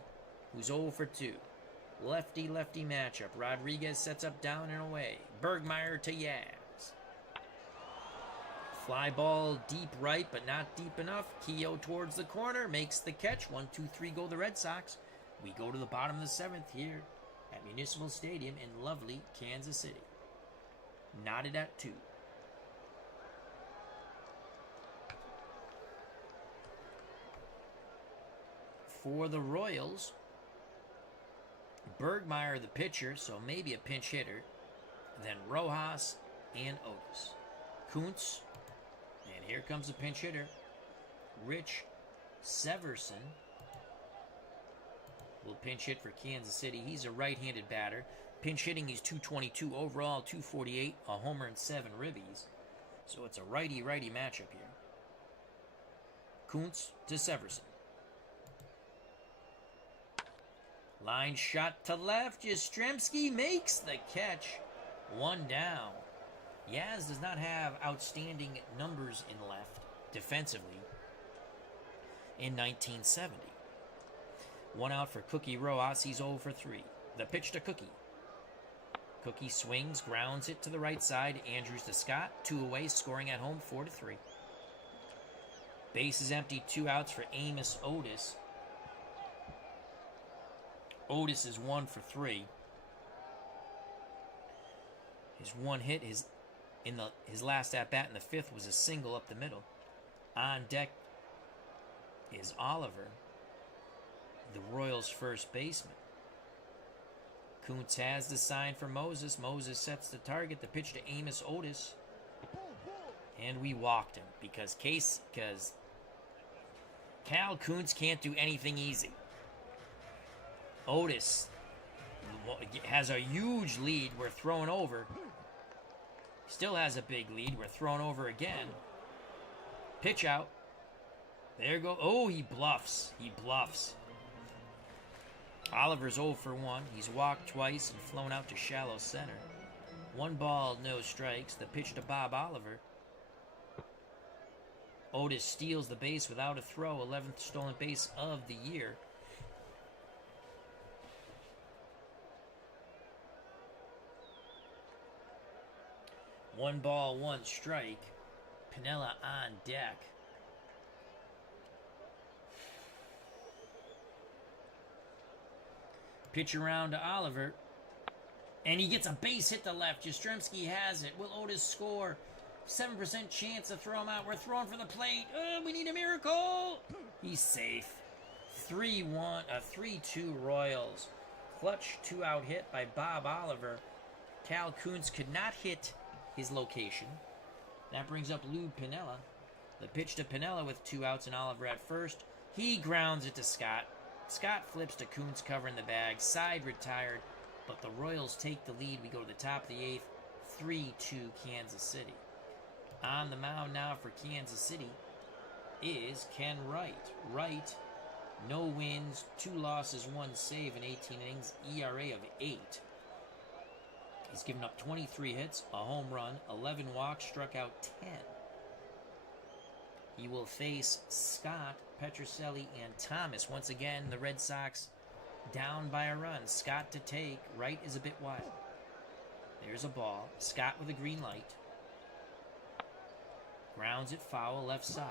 who's 0 for 2. Lefty-lefty matchup. Rodriguez sets up down and away. Bergmeyer to Yaz. Fly ball deep right, but not deep enough. Keogh towards the corner. Makes the catch. 1-2-3 go the Red Sox. We go to the bottom of the 7th here at Municipal Stadium in lovely Kansas City. Knotted at 2. For the Royals, Bergmeyer the pitcher, so maybe a pinch hitter. Then Rojas and Otis. Kuntz, and here comes a pinch hitter. Rich Severson will pinch hit for Kansas City. He's a right-handed batter. Pinch hitting, he's 222 overall, 248, a homer and 7 ribbies. So it's a righty-righty matchup here. Kuntz to Severson. Line shot to left. Yastrzemski makes the catch. 1 down. Yaz does not have outstanding numbers in left defensively in 1970. 1 out for Cookie Rojas. He's 0 for 3. The pitch to Cookie. Cookie swings, grounds it to the right side. Andrews to Scott. 2 away, scoring at home, 4-3. Base is empty. 2 outs for Amos Otis. Otis is 1 for 3. His one hit his last at bat in the 5th was a single up the middle. On deck is Oliver, the Royals' first baseman. Kuntz has the sign for Moses. Moses sets the target. The pitch to Amos Otis. And we walked him because Cal Kuntz can't do anything easy. Otis has a huge lead. We're throwing over. Still has a big lead. We're throwing over again. Pitch out. There go. Oh, he bluffs. He bluffs. Oliver's 0 for 1. He's walked twice and flown out to shallow center. 1 ball, no strikes. The pitch to Bob Oliver. Otis steals the base without a throw. 11th stolen base of the year. 1 ball, 1 strike. Piniella on deck. Pitch around to Oliver. And he gets a base hit to left. Yastrzemski has it. Will Otis score? 7% chance to throw him out. We're throwing for the plate. We need a miracle. He's safe. 3-1, 3-2 Royals. Clutch 2-out hit by Bob Oliver. Cal Kuntz could not hit his location. That brings up Lou Piniella. The pitch to Piniella with 2 outs and Oliver at first. He grounds it to Scott. Scott flips to Kuntz covering the bag. Side retired, but the Royals take the lead. We go to the top of the 8th. 3-2 Kansas City. On the mound now for Kansas City is Ken Wright. Wright, no wins, 2 losses, 1 save in 18 innings, ERA of 8. He's given up 23 hits, a home run, 11 walks, struck out 10. He will face Scott, Petrocelli, and Thomas. Once again, the Red Sox down by a run. Scott to take. Wright is a bit wild. There's a ball. Scott with a green light. Grounds it foul, left side.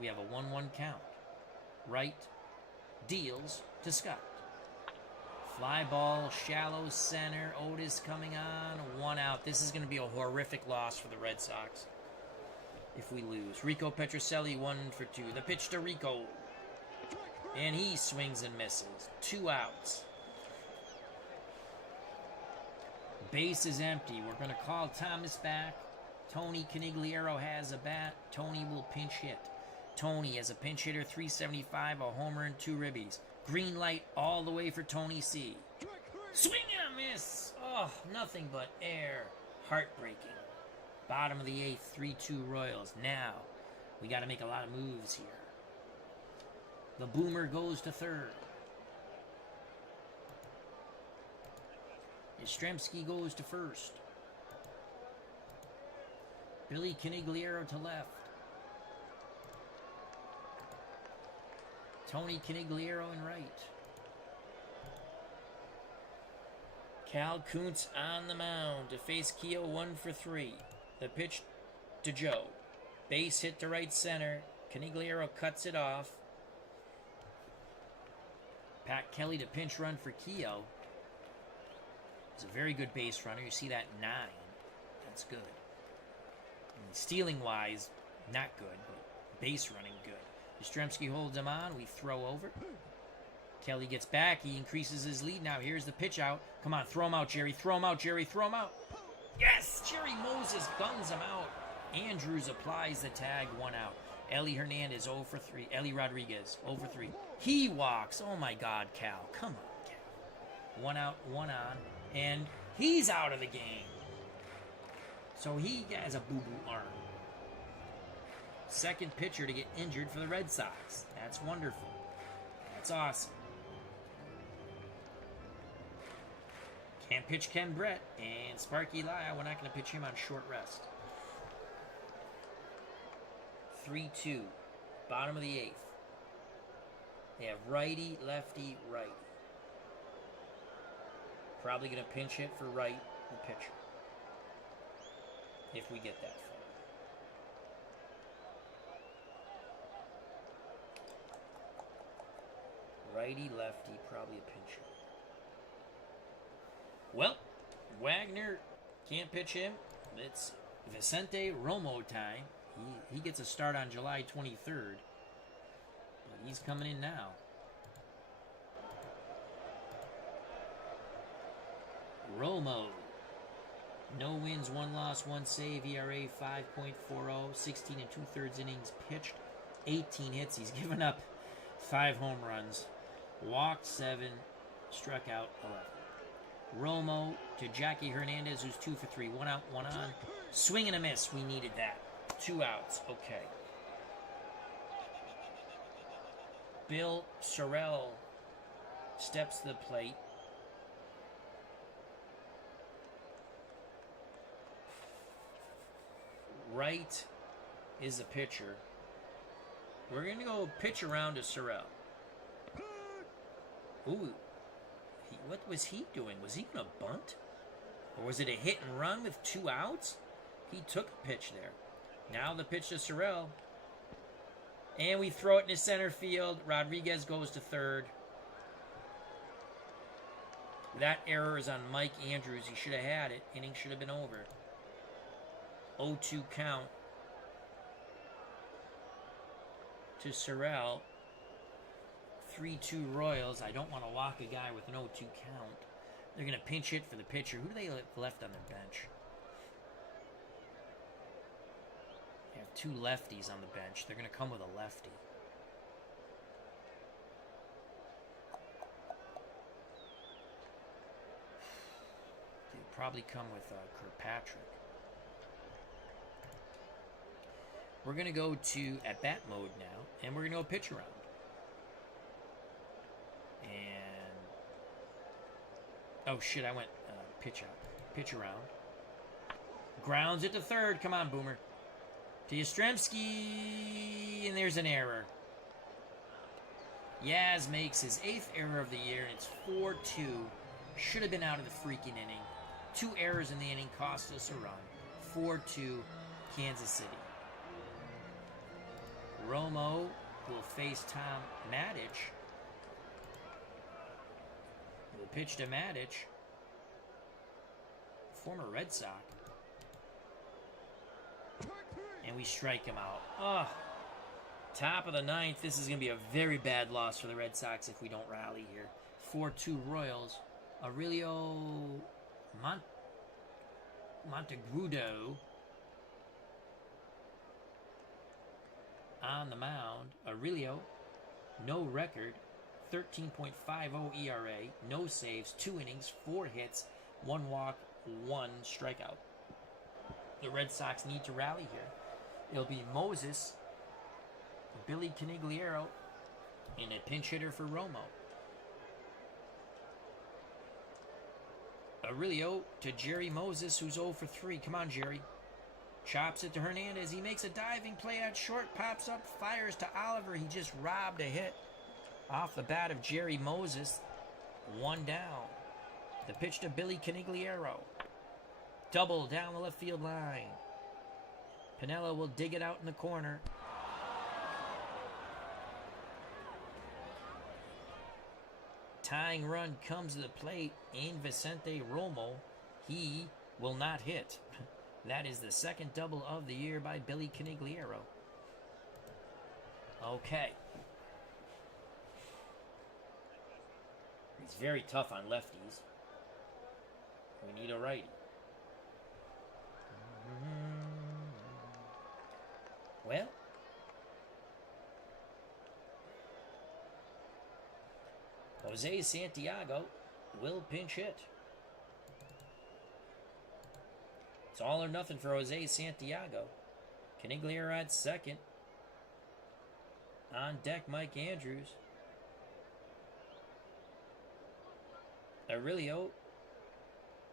We have a 1-1 count. Wright deals to Scott. Fly ball, shallow center. Otis coming on. 1 out. This is going to be a horrific loss for the Red Sox if we lose. Rico Petrocelli, 1 for 2. The pitch to Rico. And he swings and misses. 2 outs. Base is empty. We're going to call Thomas back. Tony Canigliaro has a bat. Tony will pinch hit. Tony as a pinch hitter, 375, a homer and 2 ribbies. Green light all the way for Tony C. Swing and a miss. Oh, nothing but air. Heartbreaking. Bottom of the 8th, 3-2 Royals. Now, we got to make a lot of moves here. The boomer goes to third. Yastrzemski goes to first. Billy Canigliaro to left. Tony Canigliaro in right. Cal Kuntz on the mound to face Keogh, 1 for 3. The pitch to Joe. Base hit to right center. Canigliaro cuts it off. Pat Kelly to pinch run for Keogh. It's a very good base runner. You see that 9. That's good. And stealing-wise, not good, but base running good. Yastrzemski holds him on. We throw over. Kelly gets back. He increases his lead. Now here's the pitch out. Come on, throw him out, Jerry. Throw him out, Jerry. Throw him out. Yes! Jerry Moses guns him out. Andrews applies the tag. 1 out. Ellie Hernandez 0 for 3. Ellie Rodriguez 0 for 3. He walks. Oh my God, Cal. Come on, Cal. 1 out, 1 on. And he's out of the game. So he has a boo-boo arm. Second pitcher to get injured for the Red Sox. That's wonderful. That's awesome. Can't pitch Ken Brett. And Sparky Lyle, we're not going to pitch him on short rest. 3-2. Bottom of the 8th. They have righty, lefty, righty. Probably going to pinch hit for Wright, the pitcher. If we get that far. Righty, lefty, probably a pincher. Well, Wagner can't pitch him. It's Vicente Romo time. He gets a start on July 23rd. But he's coming in now. Romo. No wins, 1 loss, 1 save, ERA 5.40, 16 2/3 innings pitched, 18 hits. He's given up 5 home runs, walked 7, struck out 11. Romo to Jackie Hernandez, who's 2 for 3, 1 out, 1 on. Swing and a miss. We needed that. 2 outs. Okay. Bill Sorrell steps to the plate. Wright is the pitcher. We're going to go pitch around to Sorrell. Ooh. What was he doing? Was he going to bunt? Or was it a hit and run with 2 outs? He took a pitch there. Now the pitch to Sorrell. And we throw it into center field. Rodriguez goes to third. That error is on Mike Andrews. He should have had it. Inning should have been over. 0-2 count to Sorrell. 3-2 Royals. I don't want to walk a guy with an 0-2 count. They're going to pinch hit for the pitcher. Who do they left on their bench? They have 2 lefties on the bench. They're going to come with a lefty. They'll probably come with Kirkpatrick. We're going to go to at-bat mode now, and we're going to go pitch around. And, oh shit, I went pitch out. Pitch around. Grounds it to third. Come on, Boomer. To Yastrzemski, and there's an error. Yaz makes his 8th error of the year, and it's 4-2. Should have been out of the freaking inning. 2 errors in the inning cost us a run. 4-2, Kansas City. Romo will face Tom Maddich. Will pitch to Maddich, former Red Sox. And we strike him out. Oh, top of the 9th. This is going to be a very bad loss for the Red Sox if we don't rally here. 4-2 Royals. Aurelio Montegrudo on the mound. Aurelio, no record. 13.50 ERA. No saves. 2 innings. 4 hits. 1 walk. 1 strikeout. The Red Sox need to rally here. It'll be Moses, Billy Canigliaro, and a pinch hitter for Romo. Aurelio to Jerry Moses, who's 0 for 3. Come on, Jerry. Chops it to Hernandez. He makes a diving play at short, pops up, fires to Oliver. He just robbed a hit off the bat of Jerry Moses. 1 down. The pitch to Billy Canigliaro. Double down the left field line. Pinella will dig it out in the corner. Tying run comes to the plate. In Vicente Romo. He will not hit. That is the 2nd double of the year by Billy Canigliaro. Okay. He's very tough on lefties. We need a righty. Well, Jose Santiago will pinch hit. It's all or nothing for Jose Santiago. Canigliaro at second. On deck, Mike Andrews. Aurelio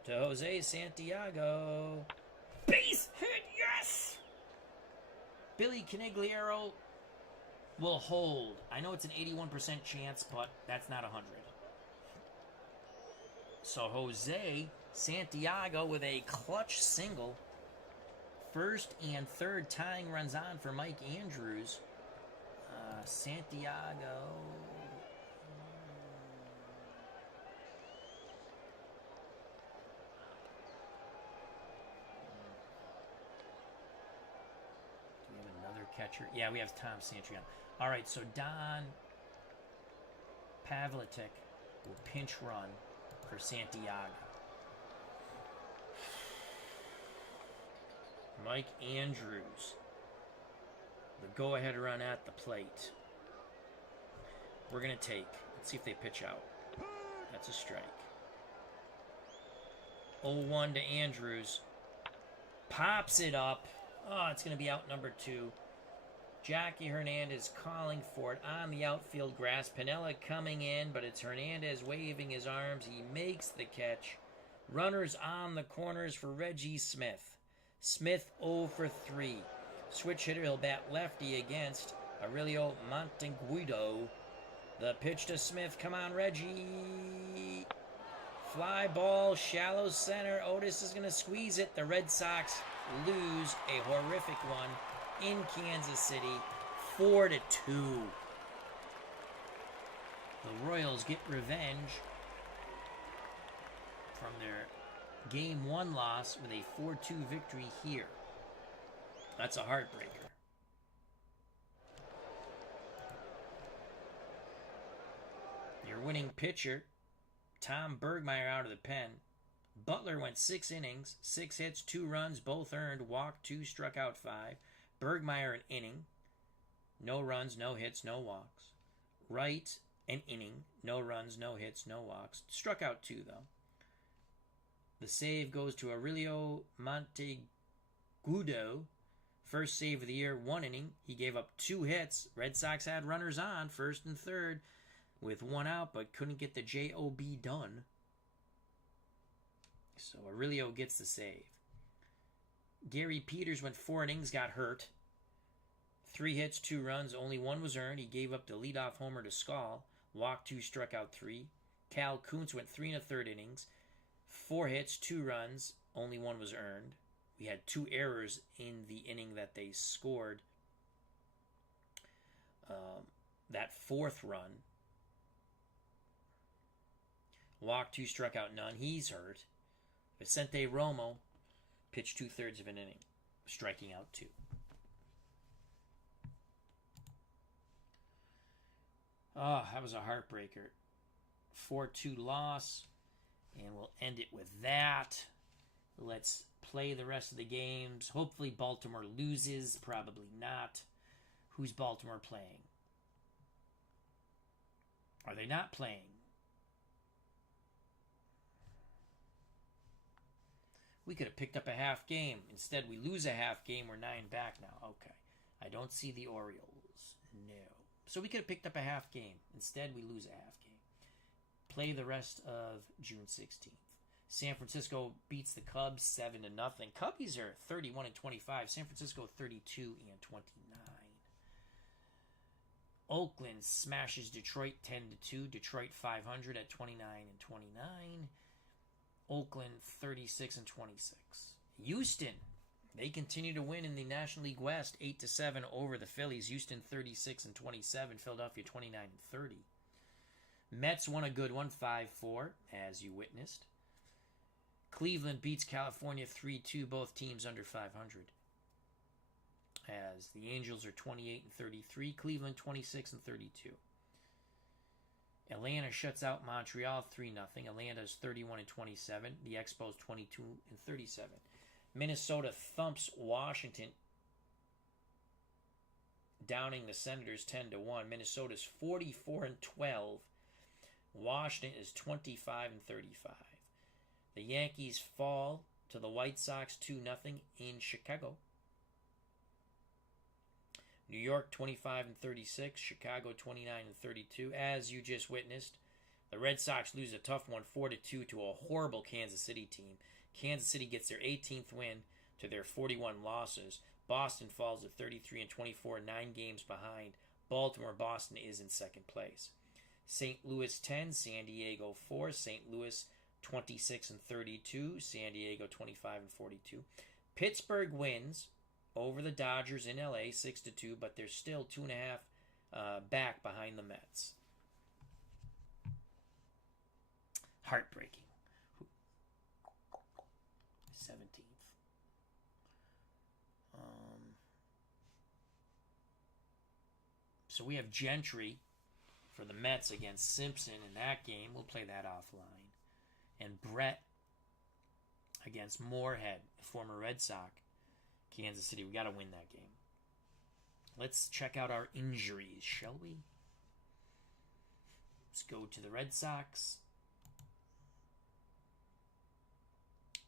to Jose Santiago. Base hit, yes! Billy Canigliaro will hold. I know it's an 81% chance, but that's not 100. So Jose Santiago with a clutch single. 1st and 3rd tying runs on for Mike Andrews. Santiago. Catcher. Yeah, we have Tom Santrion. All right, so Don Pavlitic will pinch run for Santiago. Mike Andrews, the go-ahead run at the plate. We're going to take. Let's see if they pitch out. That's a strike. 0-1 to Andrews. Pops it up. Oh, it's going to be out number 2. Jackie Hernandez calling for it on the outfield grass. Pinella coming in, but it's Hernandez waving his arms. He makes the catch. Runners on the corners for Reggie Smith. Smith 0 for 3. Switch hitter, he'll bat lefty against Aurelio Monteguido. The pitch to Smith. Come on, Reggie. Fly ball, shallow center. Otis is going to squeeze it. The Red Sox lose a horrific one in Kansas City, 4-2. The Royals get revenge from their Game 1 loss with a 4-2 victory here. That's a heartbreaker. Your winning pitcher, Tom Bergmeyer, out of the pen. Butler went 6 innings, 6 hits, 2 runs, both earned, walked 2, struck out 5. Bergmeyer an inning, no runs, no hits, no walks. Wright an inning, no runs, no hits, no walks. Struck out 2 though. The save goes to Aurelio Monteagudo. First save of the year, 1 inning. He gave up 2 hits. Red Sox had runners on, first and third, with 1 out, but couldn't get the job done. So Aurelio gets the save. Gary Peters went 4 innings, got hurt. 3 hits, 2 runs, only 1 was earned. He gave up the leadoff homer to Skull. Walked 2, struck out 3. Cal Kuntz went 3 1/3 innings. 4 hits, 2 runs, only 1 was earned. We had 2 errors in the inning that they scored. That 4th run. Walked 2, struck out none. He's hurt. Vicente Romo pitched 2/3 of an inning, striking out 2. Oh, that was a heartbreaker. 4-2 loss, and we'll end it with that. Let's play the rest of the games. Hopefully Baltimore loses. Probably not. Who's Baltimore playing? Are they not playing? We could have picked up a half game. Instead, we lose a half game. We're 9 back now. Okay. I don't see the Orioles. No. So we could have picked up a half game. Instead, we lose a half game. Play the rest of June 16th. San Francisco beats the Cubs 7-0. Cubbies are 31-25. San Francisco 32-29. Oakland smashes Detroit 10-2. Detroit 500 at 29-29. Oakland 36-26. Houston, they continue to win in the National League West 8-7 over the Phillies. Houston 36-27. Philadelphia 29-30. Mets won a good one 5-4, as you witnessed. Cleveland beats California 3-2, both teams under 500. As the Angels are 28-33, Cleveland 26-32. Atlanta shuts out Montreal 3-0. Atlanta's 31-27. The Expos 22-37. Minnesota thumps Washington, downing the Senators 10-1. Minnesota's 44-12. Washington is 25-35. The Yankees fall to the White Sox 2-0 in Chicago. New York 25-36, Chicago 29-32. As you just witnessed, the Red Sox lose a tough one 4-2 to a horrible Kansas City team. Kansas City gets their 18th win to their 41 losses. Boston falls to 33-24, 9 games behind. Baltimore-Boston is in second place. St. Louis 10, San Diego 4. St. Louis 26-32, San Diego 25-42. Pittsburgh wins over the Dodgers in LA 6-2, but they're still 2.5 back behind the Mets. Heartbreaking. 17th. So we have Gentry for the Mets against Simpson in that game. We'll play that offline. And Brett against Moorhead, former Red Sox. Kansas City, we got to win that game. Let's check out our injuries, shall we? Let's go to the Red Sox.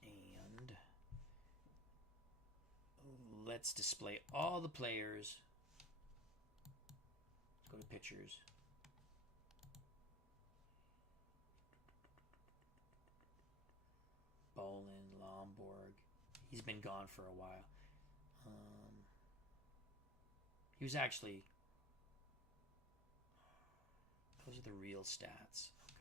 And let's display all the players. Let's go to pitchers. Bolin, Lomborg. He's been gone for a while. He was actually... Those are the real stats. Okay.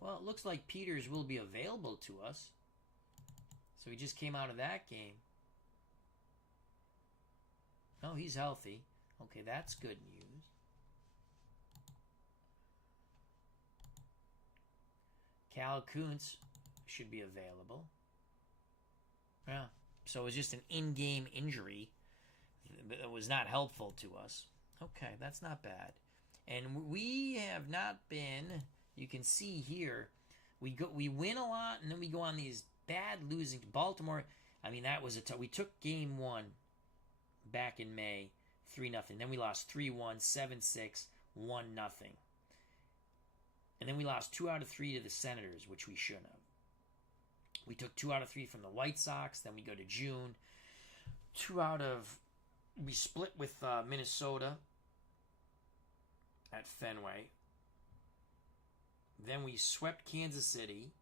Well, it looks like Peters will be available to us. So he just came out of that game. Oh, he's healthy. Okay, that's good news. Cal Kuntz should be available. Yeah. So it was just an in-game injury. It was not helpful to us. Okay, that's not bad. And we have not been, you can see here, we win a lot, and then we go on these bad losing. Baltimore, I mean, that was we took game 1 back in May, 3-0. Then we lost 3-1, 7-6, 1-0. And then we lost 2 out of 3 to the Senators, which we shouldn't have. We took 2 out of 3 from the White Sox. Then we go to June. We split with Minnesota at Fenway. Then we swept Kansas City.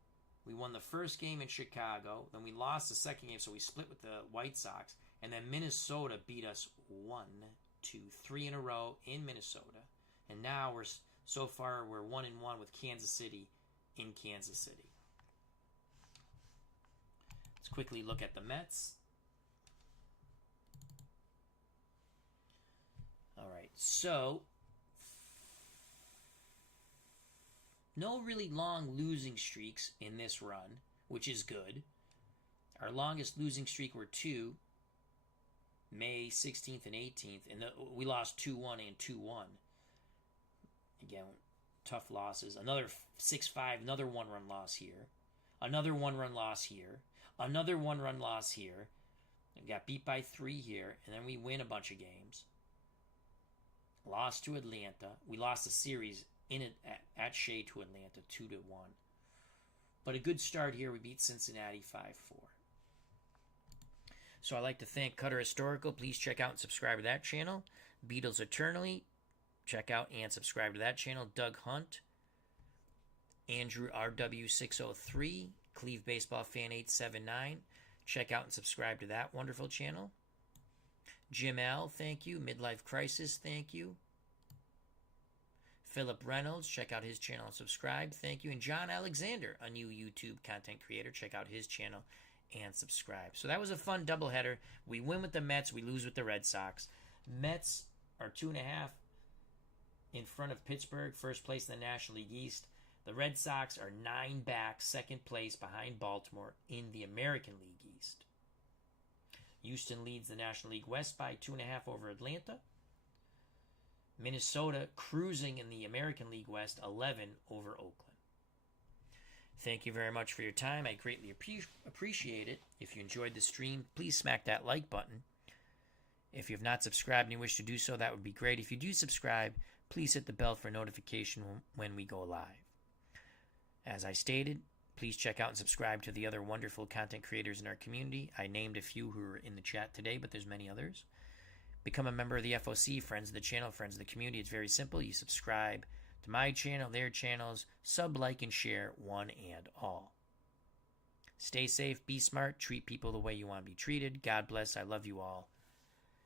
We won the first game in Chicago. Then we lost the second game, so we split with the White Sox. And then Minnesota beat us 1, 2, 3 in a row in Minnesota. And now so far we're 1-1 with Kansas City in Kansas City. Let's quickly look at the Mets. All right, so no really long losing streaks in this run, which is good. Our longest losing streak were 2, May 16th and 18th, and we lost 2-1 and 2-1. Again, tough losses. Another 6-5, another 1-run loss here. Another 1-run loss here. Another 1-run loss here. We got beat by 3 here, and then we win a bunch of games. Lost to Atlanta. We lost the series at Shea to Atlanta 2-1. But a good start here. We beat Cincinnati 5-4. So I'd like to thank Cutter Historical. Please check out and subscribe to that channel. Beatles Eternally. Check out and subscribe to that channel. Doug Hunt. Andrew RW603. Cleve Baseball Fan 879. Check out and subscribe to that wonderful channel. Jim L, thank you. Midlife Crisis, thank you. Philip Reynolds, check out his channel and subscribe, thank you. And John Alexander, a new YouTube content creator, check out his channel and subscribe. So that was a fun doubleheader. We win with the Mets, we lose with the Red Sox. Mets are 2.5 in front of Pittsburgh, first place in the National League East. The Red Sox are 9 back, second place behind Baltimore in the American League East. Houston leads the National League West by 2.5 over Atlanta. Minnesota cruising in the American League West, 11 over Oakland. Thank you very much for your time. I greatly appreciate it. If you enjoyed the stream, please smack that like button. If you have not subscribed and you wish to do so, that would be great. If you do subscribe, please hit the bell for notification when we go live. As I stated, please check out and subscribe to the other wonderful content creators in our community. I named a few who are in the chat today, but there's many others. Become a member of the FOC, friends of the channel, friends of the community. It's very simple. You subscribe to my channel, their channels, sub, like, and share, one and all. Stay safe, be smart, treat people the way you want to be treated. God bless. I love you all.